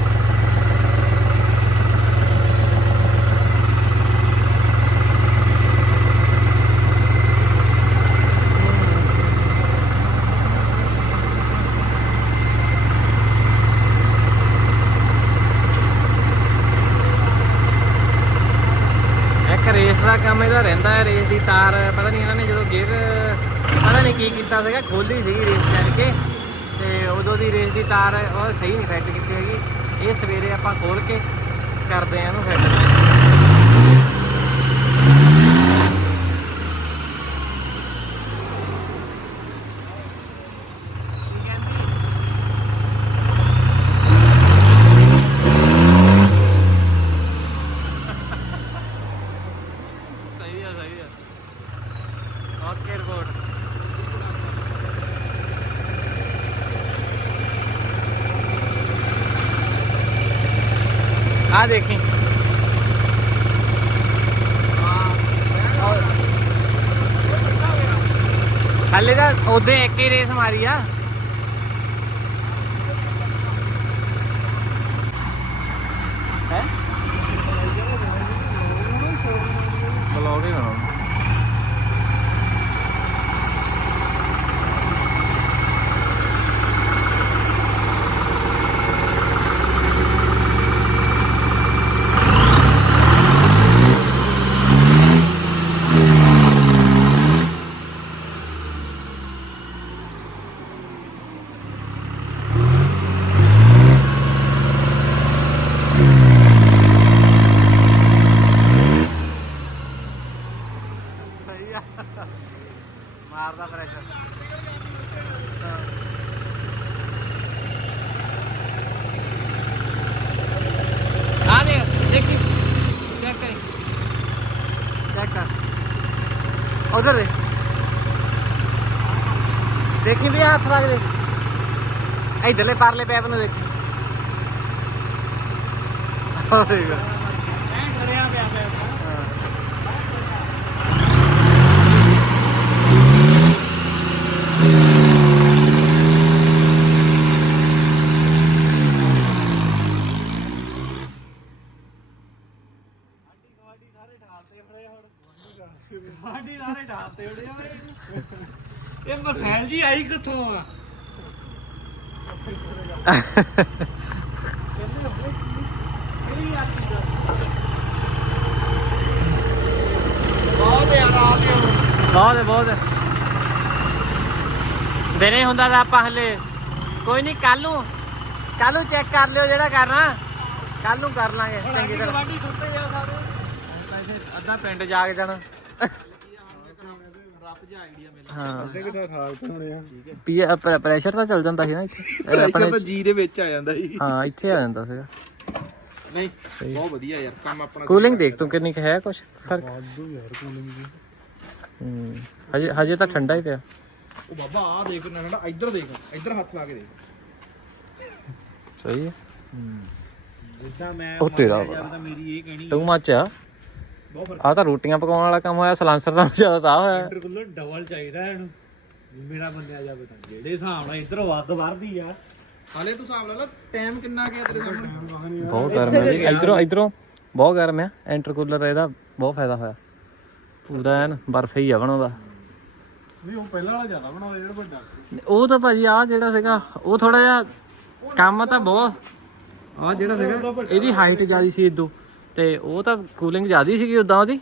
B: ਇੱਕ ਰੇਸ ਦਾ ਕੰਮ ਇਹਦਾ ਰਹਿੰਦਾ ਹੈ ਰੇਸ ਦੀ ਤਾਰ, ਪਤਾ ਨਹੀਂ ਇਹਨਾਂ ਨੇ ਜਦੋਂ ਗੇਅਰ ਪਤਾ ਨਹੀਂ ਕੀ ਕੀਤਾ ਸੀਗਾ ਖੋਲੀ ਸੀਗੀ ਰੇਸ ਚੱਲ ਕੇ ਤੇ ਉਦੋਂ ਦੀ ਰੇਸ ਦੀ ਤਾਰ ਉਹ ਸਹੀ ਨਹੀਂ ਫਿੱਟ ਕੀਤੀ ਹੈਗੀ। ਇਹ ਸਵੇਰੇ ਆਪਾਂ ਖੋਲ ਕੇ ਕਰਦੇ ਆ ਇਹਨੂੰ ਫਿੱਟ ਸਹੀ ਆ ਸਹੀ ਆ ਓਕੇ ਰਿਪੋਰਟ ਆ ਦੇਖੀ ਹਾਲੇ ਤਾਂ ਉਹਦੇ ਇੱਕ ਹੀ ਰੇਸ ਮਾਰੀ ਆ ਹੈ ਬਲੌਗ ਹੀ ਬਣਾਉਣਾ ਸਹੀ ਆ ਮਾਰਦਾ ਪ੍ਰੈਸ਼ਰ ਆ ਦੇ ਦੇਖੀ ਚੈੱਕ ਕਰੀ ਚੈੱਕ ਕਰ। ਉਧਰ ਦੇ ਦੇਖੀ ਵੀ ਹੱਥ ਲੱਗ ਦੇ ਇਧਰਲੇ ਪਰਲੇ ਪੈਪ ਨੂੰ ਦੇਖੀ।
E: ਕਿੱਥੋਂ ਬਹੁਤ ਯਾਰ
B: ਬਹੁਤ ਹੈ, ਬਹੁਤ ਹੈ। ਹੁੰਦਾ ਤਾਂ ਆਪਾਂ ਹਲੇ ਕੋਈ ਨਹੀਂ ਕੱਲ ਨੂੰ। ਕੱਲ ਨੂੰ ਚੈੱਕ ਕਰ ਲਿਓ ਜਿਹੜਾ ਕਰਨਾ। ਕੱਲ ਨੂੰ ਕਰ ਲਾਂਗੇ ਚੰਗੀ ਤਰ੍ਹਾਂ।
E: ਵਾਢੀ ਸੁੱਤੇ
B: ਅੱਧਾ ਪਿੰਡ ਜਾਗ ਜਾਣਾ।
C: ਜਿਹਾ ਆਈਡੀਆ
B: ਹਾਂ।
D: ਤੇ ਹੋਣੇ ਆ।
B: ਪੀ ਪ੍ਰੈਸ਼ਰ ਤਾਂ ਚੱਲ ਜਾਂਦਾ ਸੀ ਨਾ ਇੱਥੇ। ਆਪਣੇ
C: ਤਾਂ ਜੀ ਦੇ ਵਿੱਚ ਆ ਜਾਂਦਾ ਜੀ
B: ਹਾਂ ਇੱਥੇ ਆ ਜਾਂਦਾ ਸੀਗਾ।
C: ਨਹੀਂ ਬਹੁਤ ਵਧੀਆ ਯਾਰ ਕੰਮ ਆਪਣਾ
B: ਕੂਲਿੰਗ ਦੇਖ ਤੂੰ ਕਿੰਨੀ ਕੁ ਹੈ ਕੁਛ ਫ਼ਰਕ?
D: ਵਾਧੂ ਯਾਰ ਕੂਲਿੰਗ ਦੀ।
B: ਹੂੰ ਹਜੇ ਹਜੇ ਤਾਂ ਠੰਡਾ ਹੀ ਪਿਆ।
C: ਉਹ ਬਾਬਾ ਆ ਦੇਖ ਨਾ ਨਾ ਇੱਧਰ ਦੇਖ ਇੱਧਰ ਹੱਥ ਲਾ ਕੇ ਦੇਖ।
B: ਸਹੀ ਹੈ।
E: ਜਿੱਦਾਂ ਮੈਂ
B: ਉਹ ਤੇਰਾ
E: ਮੰਨਿਆ ਜਾਂਦਾ ਮੇਰੀ ਇਹ ਕਹਿਣੀ
B: ਟੂ ਮੱਚ ਆ।
C: ਬਹੁਤ ਫ਼ਰਕ
B: ਆ ਤਾਂ ਰੋਟੀਆਂ ਪਕਾਉਣ ਵਾਲਾ ਕੰਮ ਹੋਇਆ ਸਲਾਂਸਰ ਦਾ ਜ਼ਿਆਦਾ ਤਾਂ ਆਹ ਹੋਇਆ
E: ਇੰਟਰਕੂਲਰ ਡਬਲ ਚਾਹੀਦਾ ਇਹਨੂੰ। ਮੇਰਾ ਮੰਨਿਆ ਜਾਵੇ ਤਾਂ। ਜਿਹੜੇ ਹਿਸਾਬ ਨਾਲ ਇੱਧਰ ਅੱਗ ਵਰਦੀ ਆ।
C: ਹਾਲੇ ਤੂੰ ਹਿਸਾਬ ਲਾ ਲੈ ਟਾਈਮ ਕਿੰਨਾ ਗਿਆ ਤੇਰੇ ਸਾਹਮਣੇ?
B: ਬਹੁਤ ਗਰਮ ਹੈ ਜੀ। ਇਧਰੋਂ ਇਧਰੋਂ ਬਹੁਤ ਗਰਮ ਹੈ ਇੰਟਰਕੂਲਰ ਇਹਦਾ ਬਹੁਤ ਫਾਇਦਾ ਹੋਇਆ। ਪੂਰਾ ਐਨ ਬਰਫ ਹੀ ਆ ਬਣਾਉਂਦਾ।
D: ਨਹੀਂ ਉਹ ਪਹਿਲਾਂ ਵਾਲਾ ਜ਼ਿਆਦਾ ਬਣਾਉਂਦਾ ਜਿਹੜਾ ਵੱਡਾ ਸੀ।
B: ਉਹ ਤਾਂ ਭਾਜੀ ਆ ਜਿਹੜਾ ਸੀਗਾ ਉਹ ਥੋੜਾ ਜਿਹਾ ਕੰਮ ਤਾਂ ਬਹੁਤ ਆ ਜਿਹੜਾ ਸੀਗਾ ਇਹਦੀ ਹਾਈਟ ਜ਼ਿਆਦੀ ਸੀ ਇਦੋਂ ਤੇ ਉਹ ਤਾਂ ਕੂਲਿੰਗ ਜ਼ਿਆਦੀ ਸੀਗੀ ਉਦਾਂ ਉਹਦੀ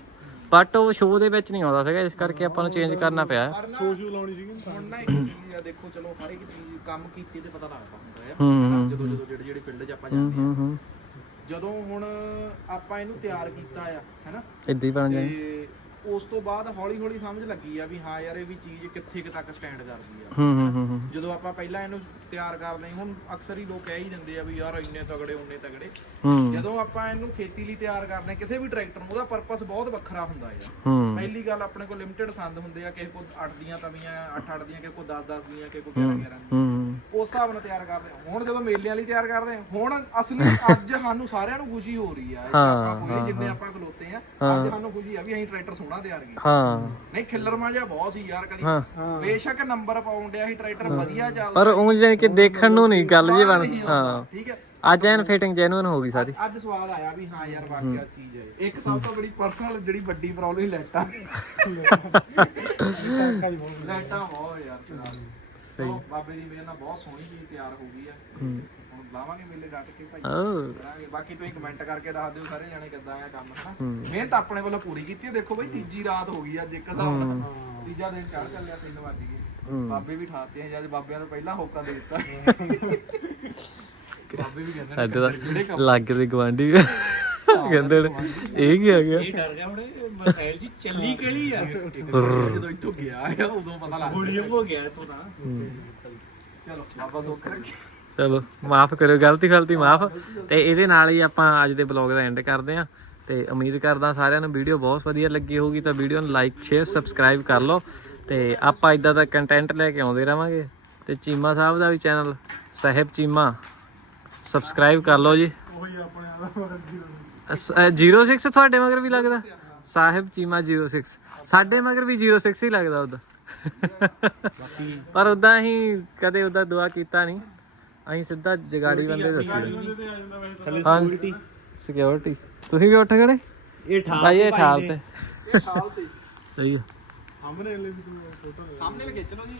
B: ਬਟ ਉਹ ਸ਼ੋਅ ਦੇ ਵਿੱਚ ਨਹੀਂ ਆਉਂਦਾ ਸੀਗਾ ਇਸ ਕਰਕੇ ਆਪਾਂ ਨੂੰ ਚੇਂਜ ਕਰਨਾ ਪਿਆ।
D: ਸ਼ੋ ਸ਼ੂ ਲਾਉਣੀ ਸੀਗੀ।
C: ਹੁਣ ਨਾ ਇੱਕ ਚੀਜ਼ ਆ ਦੇਖੋ ਚਲੋ ਹਰ ਇੱਕ ਚੀਜ਼ ਕੰਮ ਕੀਤੀ ਤੇ ਪਤਾ ਲੱਗਦਾ ਹੁੰਦਾ ਹੈ
B: ਹੂੰ ਹੂੰ।
C: ਜਦੋਂ ਜਦੋਂ ਜਿਹੜੇ ਜਿਹੜੇ ਫੀਲਡ 'ਚ ਆਪਾਂ
B: ਹੂੰ
C: ਜਾਂਦੇ
B: ਹੂੰ ਹੂੰ।
C: ਆ ਜਦੋਂ ਹੁਣ ਆਪਾਂ ਇਹਨੂੰ ਤਿਆਰ ਕੀਤਾ ਆ ਹੈਨਾ?
B: ਇਦਾਂ ਹੀ ਬਣ ਜਾਣੀ।
C: ਉਸ ਤੋਂ ਬਾਅਦ ਹੌਲੀ ਹੌਲੀ ਸਮਝ ਲੱਗੀ ਆ ਵੀ ਹਾਂ ਯਾਰ ਇਹ ਵੀ ਚੀਜ਼ ਕਿੱਥੇ ਕੁ ਤੱਕ ਸਟੈਂਡ ਕਰਦੀ ਆ।
B: ਹੂੰ ਹੂੰ ਹੂੰ ਹੂੰ।
C: ਜਦੋਂ ਆਪਾਂ ਪਹਿਲਾਂ ਇਹਨੂੰ ਤਿਆਰ ਕਰ ਲਈ ਹੁਣ ਅਕਸਰ ਹੀ ਲੋਕ ਕਹਿ ਹੀ ਦਿੰਦੇ ਆ ਵੀ ਯਾਰ ਇੰਨੇ ਤਗੜੇ ਉਨੇ ਤਗੜੇ।
B: ਹੂੰ।
C: ਜਦੋਂ ਆਪਾਂ ਇਹਨੂੰ ਖੇਤੀ ਲਈ ਤਿਆਰ ਕਰਦੇ ਹਾਂ, ਕਿਸੇ ਵੀ ਟਰੈਕਟਰ ਨੂੰ ਉਹਦਾ ਪਰਪਸ ਬਹੁਤ ਵੱਖਰਾ ਹੁੰਦਾ ਆ।
B: ਹੂੰ।
C: ਪਹਿਲੀ ਗੱਲ ਆਪਣੇ ਕੋਲ ਲਿਮਟਿਡ ਸੰਦ ਹੁੰਦੇ ਆ ਕਿਸੇ ਕੋਲ 8 ਦੀਆਂ ਤਵੀਆਂ 8 8 ਦੀਆਂ ਕਿਸੇ ਕੋਲ 10 10 ਦੀਆਂ ਕਿਸੇ ਕੋਲ 11 11 ਦੀਆਂ।
B: ਹੂੰ
C: ਉਸ ਹਿਸਾਬ ਨਾਲ ਤਿਆਰ ਕਰਦੇ ਆ। ਹੁਣ ਜਦੋਂ ਮੇਲਿਆਂ ਲਈ ਤਿਆਰ ਕਰਦੇ ਆ, ਹੁਣ ਅਸਲੀ ਅੱਜ ਸਾਨੂੰ ਸਾਰਿਆਂ ਨੂੰ ਖੁਸ਼ੀ ਹੋ ਰਹੀ ਆ ਇਹ 'ਚ ਆਪਾਂ ਕੋਈ ਜਿੰਨੇ ਆਪਾਂ ਅੱਜ ਸਾਨੂੰ ਖੁਸ਼ੀ ਆ ਵੀ ਅਸੀਂ ਟਰੈਕਟਰ ਸੋਹਣਾ ਤਿਆਰ ਕੀਤਾ।
B: ਹਾਂ।
C: ਨਹੀਂ ਖਿੱਲਰਮਾ ਜਿਹਾ ਬਹੁਤ ਸੀ ਯਾਰ ਕਦੀ।
B: ਹਾਂ।
C: ਬੇਸ਼ੱਕ ਨੰਬਰ ਪਾਉਣ ਡਿਆ ਸੀ ਟਰੈਕਟਰ ਵਧੀਆ ਚੱਲਦਾ
B: ਪਰ ਉਹ ਜਾਨੀ ਕਿ ਦੇਖਣ ਨੂੰ ਨਹੀਂ ਗੱਲ ਜੀ ਬਣ ਹਾਂ।
C: ਠੀਕ ਹੈ।
B: ਅੱਜ ਐਨ ਫਿਟਿੰਗ ਜੈਨੂਨ ਹੋ ਗਈ ਸਾਰੀ।
C: ਅੱਜ ਸਵਾਲ ਆਇਆ ਵੀ ਹਾਂ ਯਾਰ ਵਾਕਿਆ ਚੀਜ਼ ਹੈ। ਇੱਕ ਸਭ ਤੋਂ ਬੜੀ ਪਰਸਨਲ ਜਿਹੜੀ ਵੱਡੀ ਪ੍ਰੋਬਲਮ ਹੀ ਲਾਈਟਾਂ ਲਾਈਟਾਂ ਬਹੁਤ ਯਾਰ ਸਹੀ। ਬਾਬੇ ਦੀ ਮਿਹਰ ਨਾਲ ਬਹੁਤ ਸੋਹਣੀ ਚੀਜ਼ ਤਿਆਰ ਹੋ ਗਈ ਆ ਹੁਣ ਲਾਵਾਂਗੇ ਮੇਲੇ ਡਟ ਕੇ ਭਾਈ।
B: ਓ
C: ਕਰਾਂਗੇ। ਬਾਕੀ ਤੁਸੀਂ ਕਮੈਂਟ ਕਰਕੇ ਦੱਸ ਦਿਓ ਸਾਰੇ ਜਾਣੇ ਕਿੱਦਾਂ ਆ ਕੰਮ ਹਨਾ? ਮਿਹਨਤ ਆਪਣੇ ਵੱਲੋਂ ਪੂਰੀ ਕੀਤੀ ਹੈ ਦੇਖੋ ਬਈ ਤੀਜੀ ਰਾਤ ਹੋ ਗਈ ਅੱਜ ਇੱਕ ਹਿਸਾਬ ਨਾਲ ਤੀਜਾ ਦਿਨ ਚੜ ਚੱਲਿਆ 3 ਵਜ ਗਏ। ਬਾਬੇ ਵੀ ਠਾਤੇ ਆ ਜਦ ਬਾਬਿਆਂ ਨੂੰ ਪਹਿਲਾਂ ਹੋਕਾ ਦੇ ਦਿੱਤਾ। ਬਾਬੇ ਵੀ ਕਹਿੰਦੇ
B: ਸਾਡੇ ਦਾ ਗਵਾਂਢੀ ਕਹਿੰਦੇ ਨੇ ਇਹ ਕੀ ਆ ਗਿਆ?
E: ਇਹ ਡਰ ਗਿਆ ਹੁਣ ਮਸਾਇਲ ਜੀ ਚੱਲੀ ਕਿਹੜੀ ਆ?
C: ਜਦੋਂ ਇੱਥੋਂ ਗਿਆ ਆ ਉਦੋਂ ਪਤਾ ਲੱਗ
E: ਹੋ ਗਿਆ ਤੂੰ। ਤਾਂ
C: ਚਲੋ ਬਾਬਾ ਸੁੱਖ ਰੱਖੇ
B: ਚਲੋ ਮਾਫ ਕਰਿਓ ਗਲਤੀ ਗਲਤੀ ਮਾਫ। ਤੇ ਇਹਦੇ ਨਾਲ ਹੀ ਆਪਾਂ ਅੱਜ ਦੇ ਬਲੌਗ ਦਾ ਐਂਡ ਕਰਦੇ ਆਂ ਤੇ ਉਮੀਦ ਕਰਦਾ ਸਾਰਿਆਂ ਨੂੰ ਵੀਡੀਓ ਬਹੁਤ ਵਧੀਆ ਲੱਗੀ ਹੋਊਗੀ। ਤਾਂ ਵੀਡੀਓ ਨੂੰ ਲਾਈਕ ਸ਼ੇਅਰ ਸਬਸਕ੍ਰਾਈਬ ਕਰ ਲਓ। ਤੇ ਆਪਾਂ ਇਦਾਂ ਦਾ ਕੰਟੈਂਟ ਲੈ ਕੇ ਆਉਂਦੇ ਰਵਾਂਗੇ। ਤੇ ਚੀਮਾ ਸਾਹਿਬ ਦਾ ਵੀ ਚੈਨਲ ਸਾਹਿਬ ਚੀਮਾ ਸਬਸਕ੍ਰਾਈਬ ਕਰ ਲਓ ਜੀ।
D: ਉਹੀ ਆਪਣੇ ਆਦਾ ਮਰਜ਼ੀ
B: ਅਸ- ਅ, 06 ਤੁਹਾਡੇ ਮਗਰ ਵੀ ਲੱਗਦਾ? ਸਾਹਿਬ ਚੀਮਾ 06 ਸਾਡੇ ਮਗਰ ਵੀ 06 ਹੀ ਲੱਗਦਾ ਉਹਦਾ ਪਰ ਉਦਾਂ ਹੀ ਕਦੇ ਉਹਦਾ ਦੁਆ ਕੀਤਾ ਨਹੀਂ। ਅਸੀਂ ਸਿੱਧਾ ਜਗਾੜੀ ਬੰਦੇ ਦੱਸੀ ਹਾਂ
E: ਸਿਕਿਉਰਿਟੀ
B: ਤੁਸੀਂ ਵੀ ਉੱਠ ਖੜੇ
E: ਇਹ ਠਾਲ
B: ਭਾਈ ਇਹ ਠਾਲ ਤੇ
C: ਠਾਲ ਤੇ
B: ਸਹੀ ਹੈ
D: ਸਾਹਮਣੇ ਵਾਲੇ ਫੋਟੋ
C: ਸਾਹਮਣੇ ਵੀ ਖਿੱਚ ਲਓ ਜੀ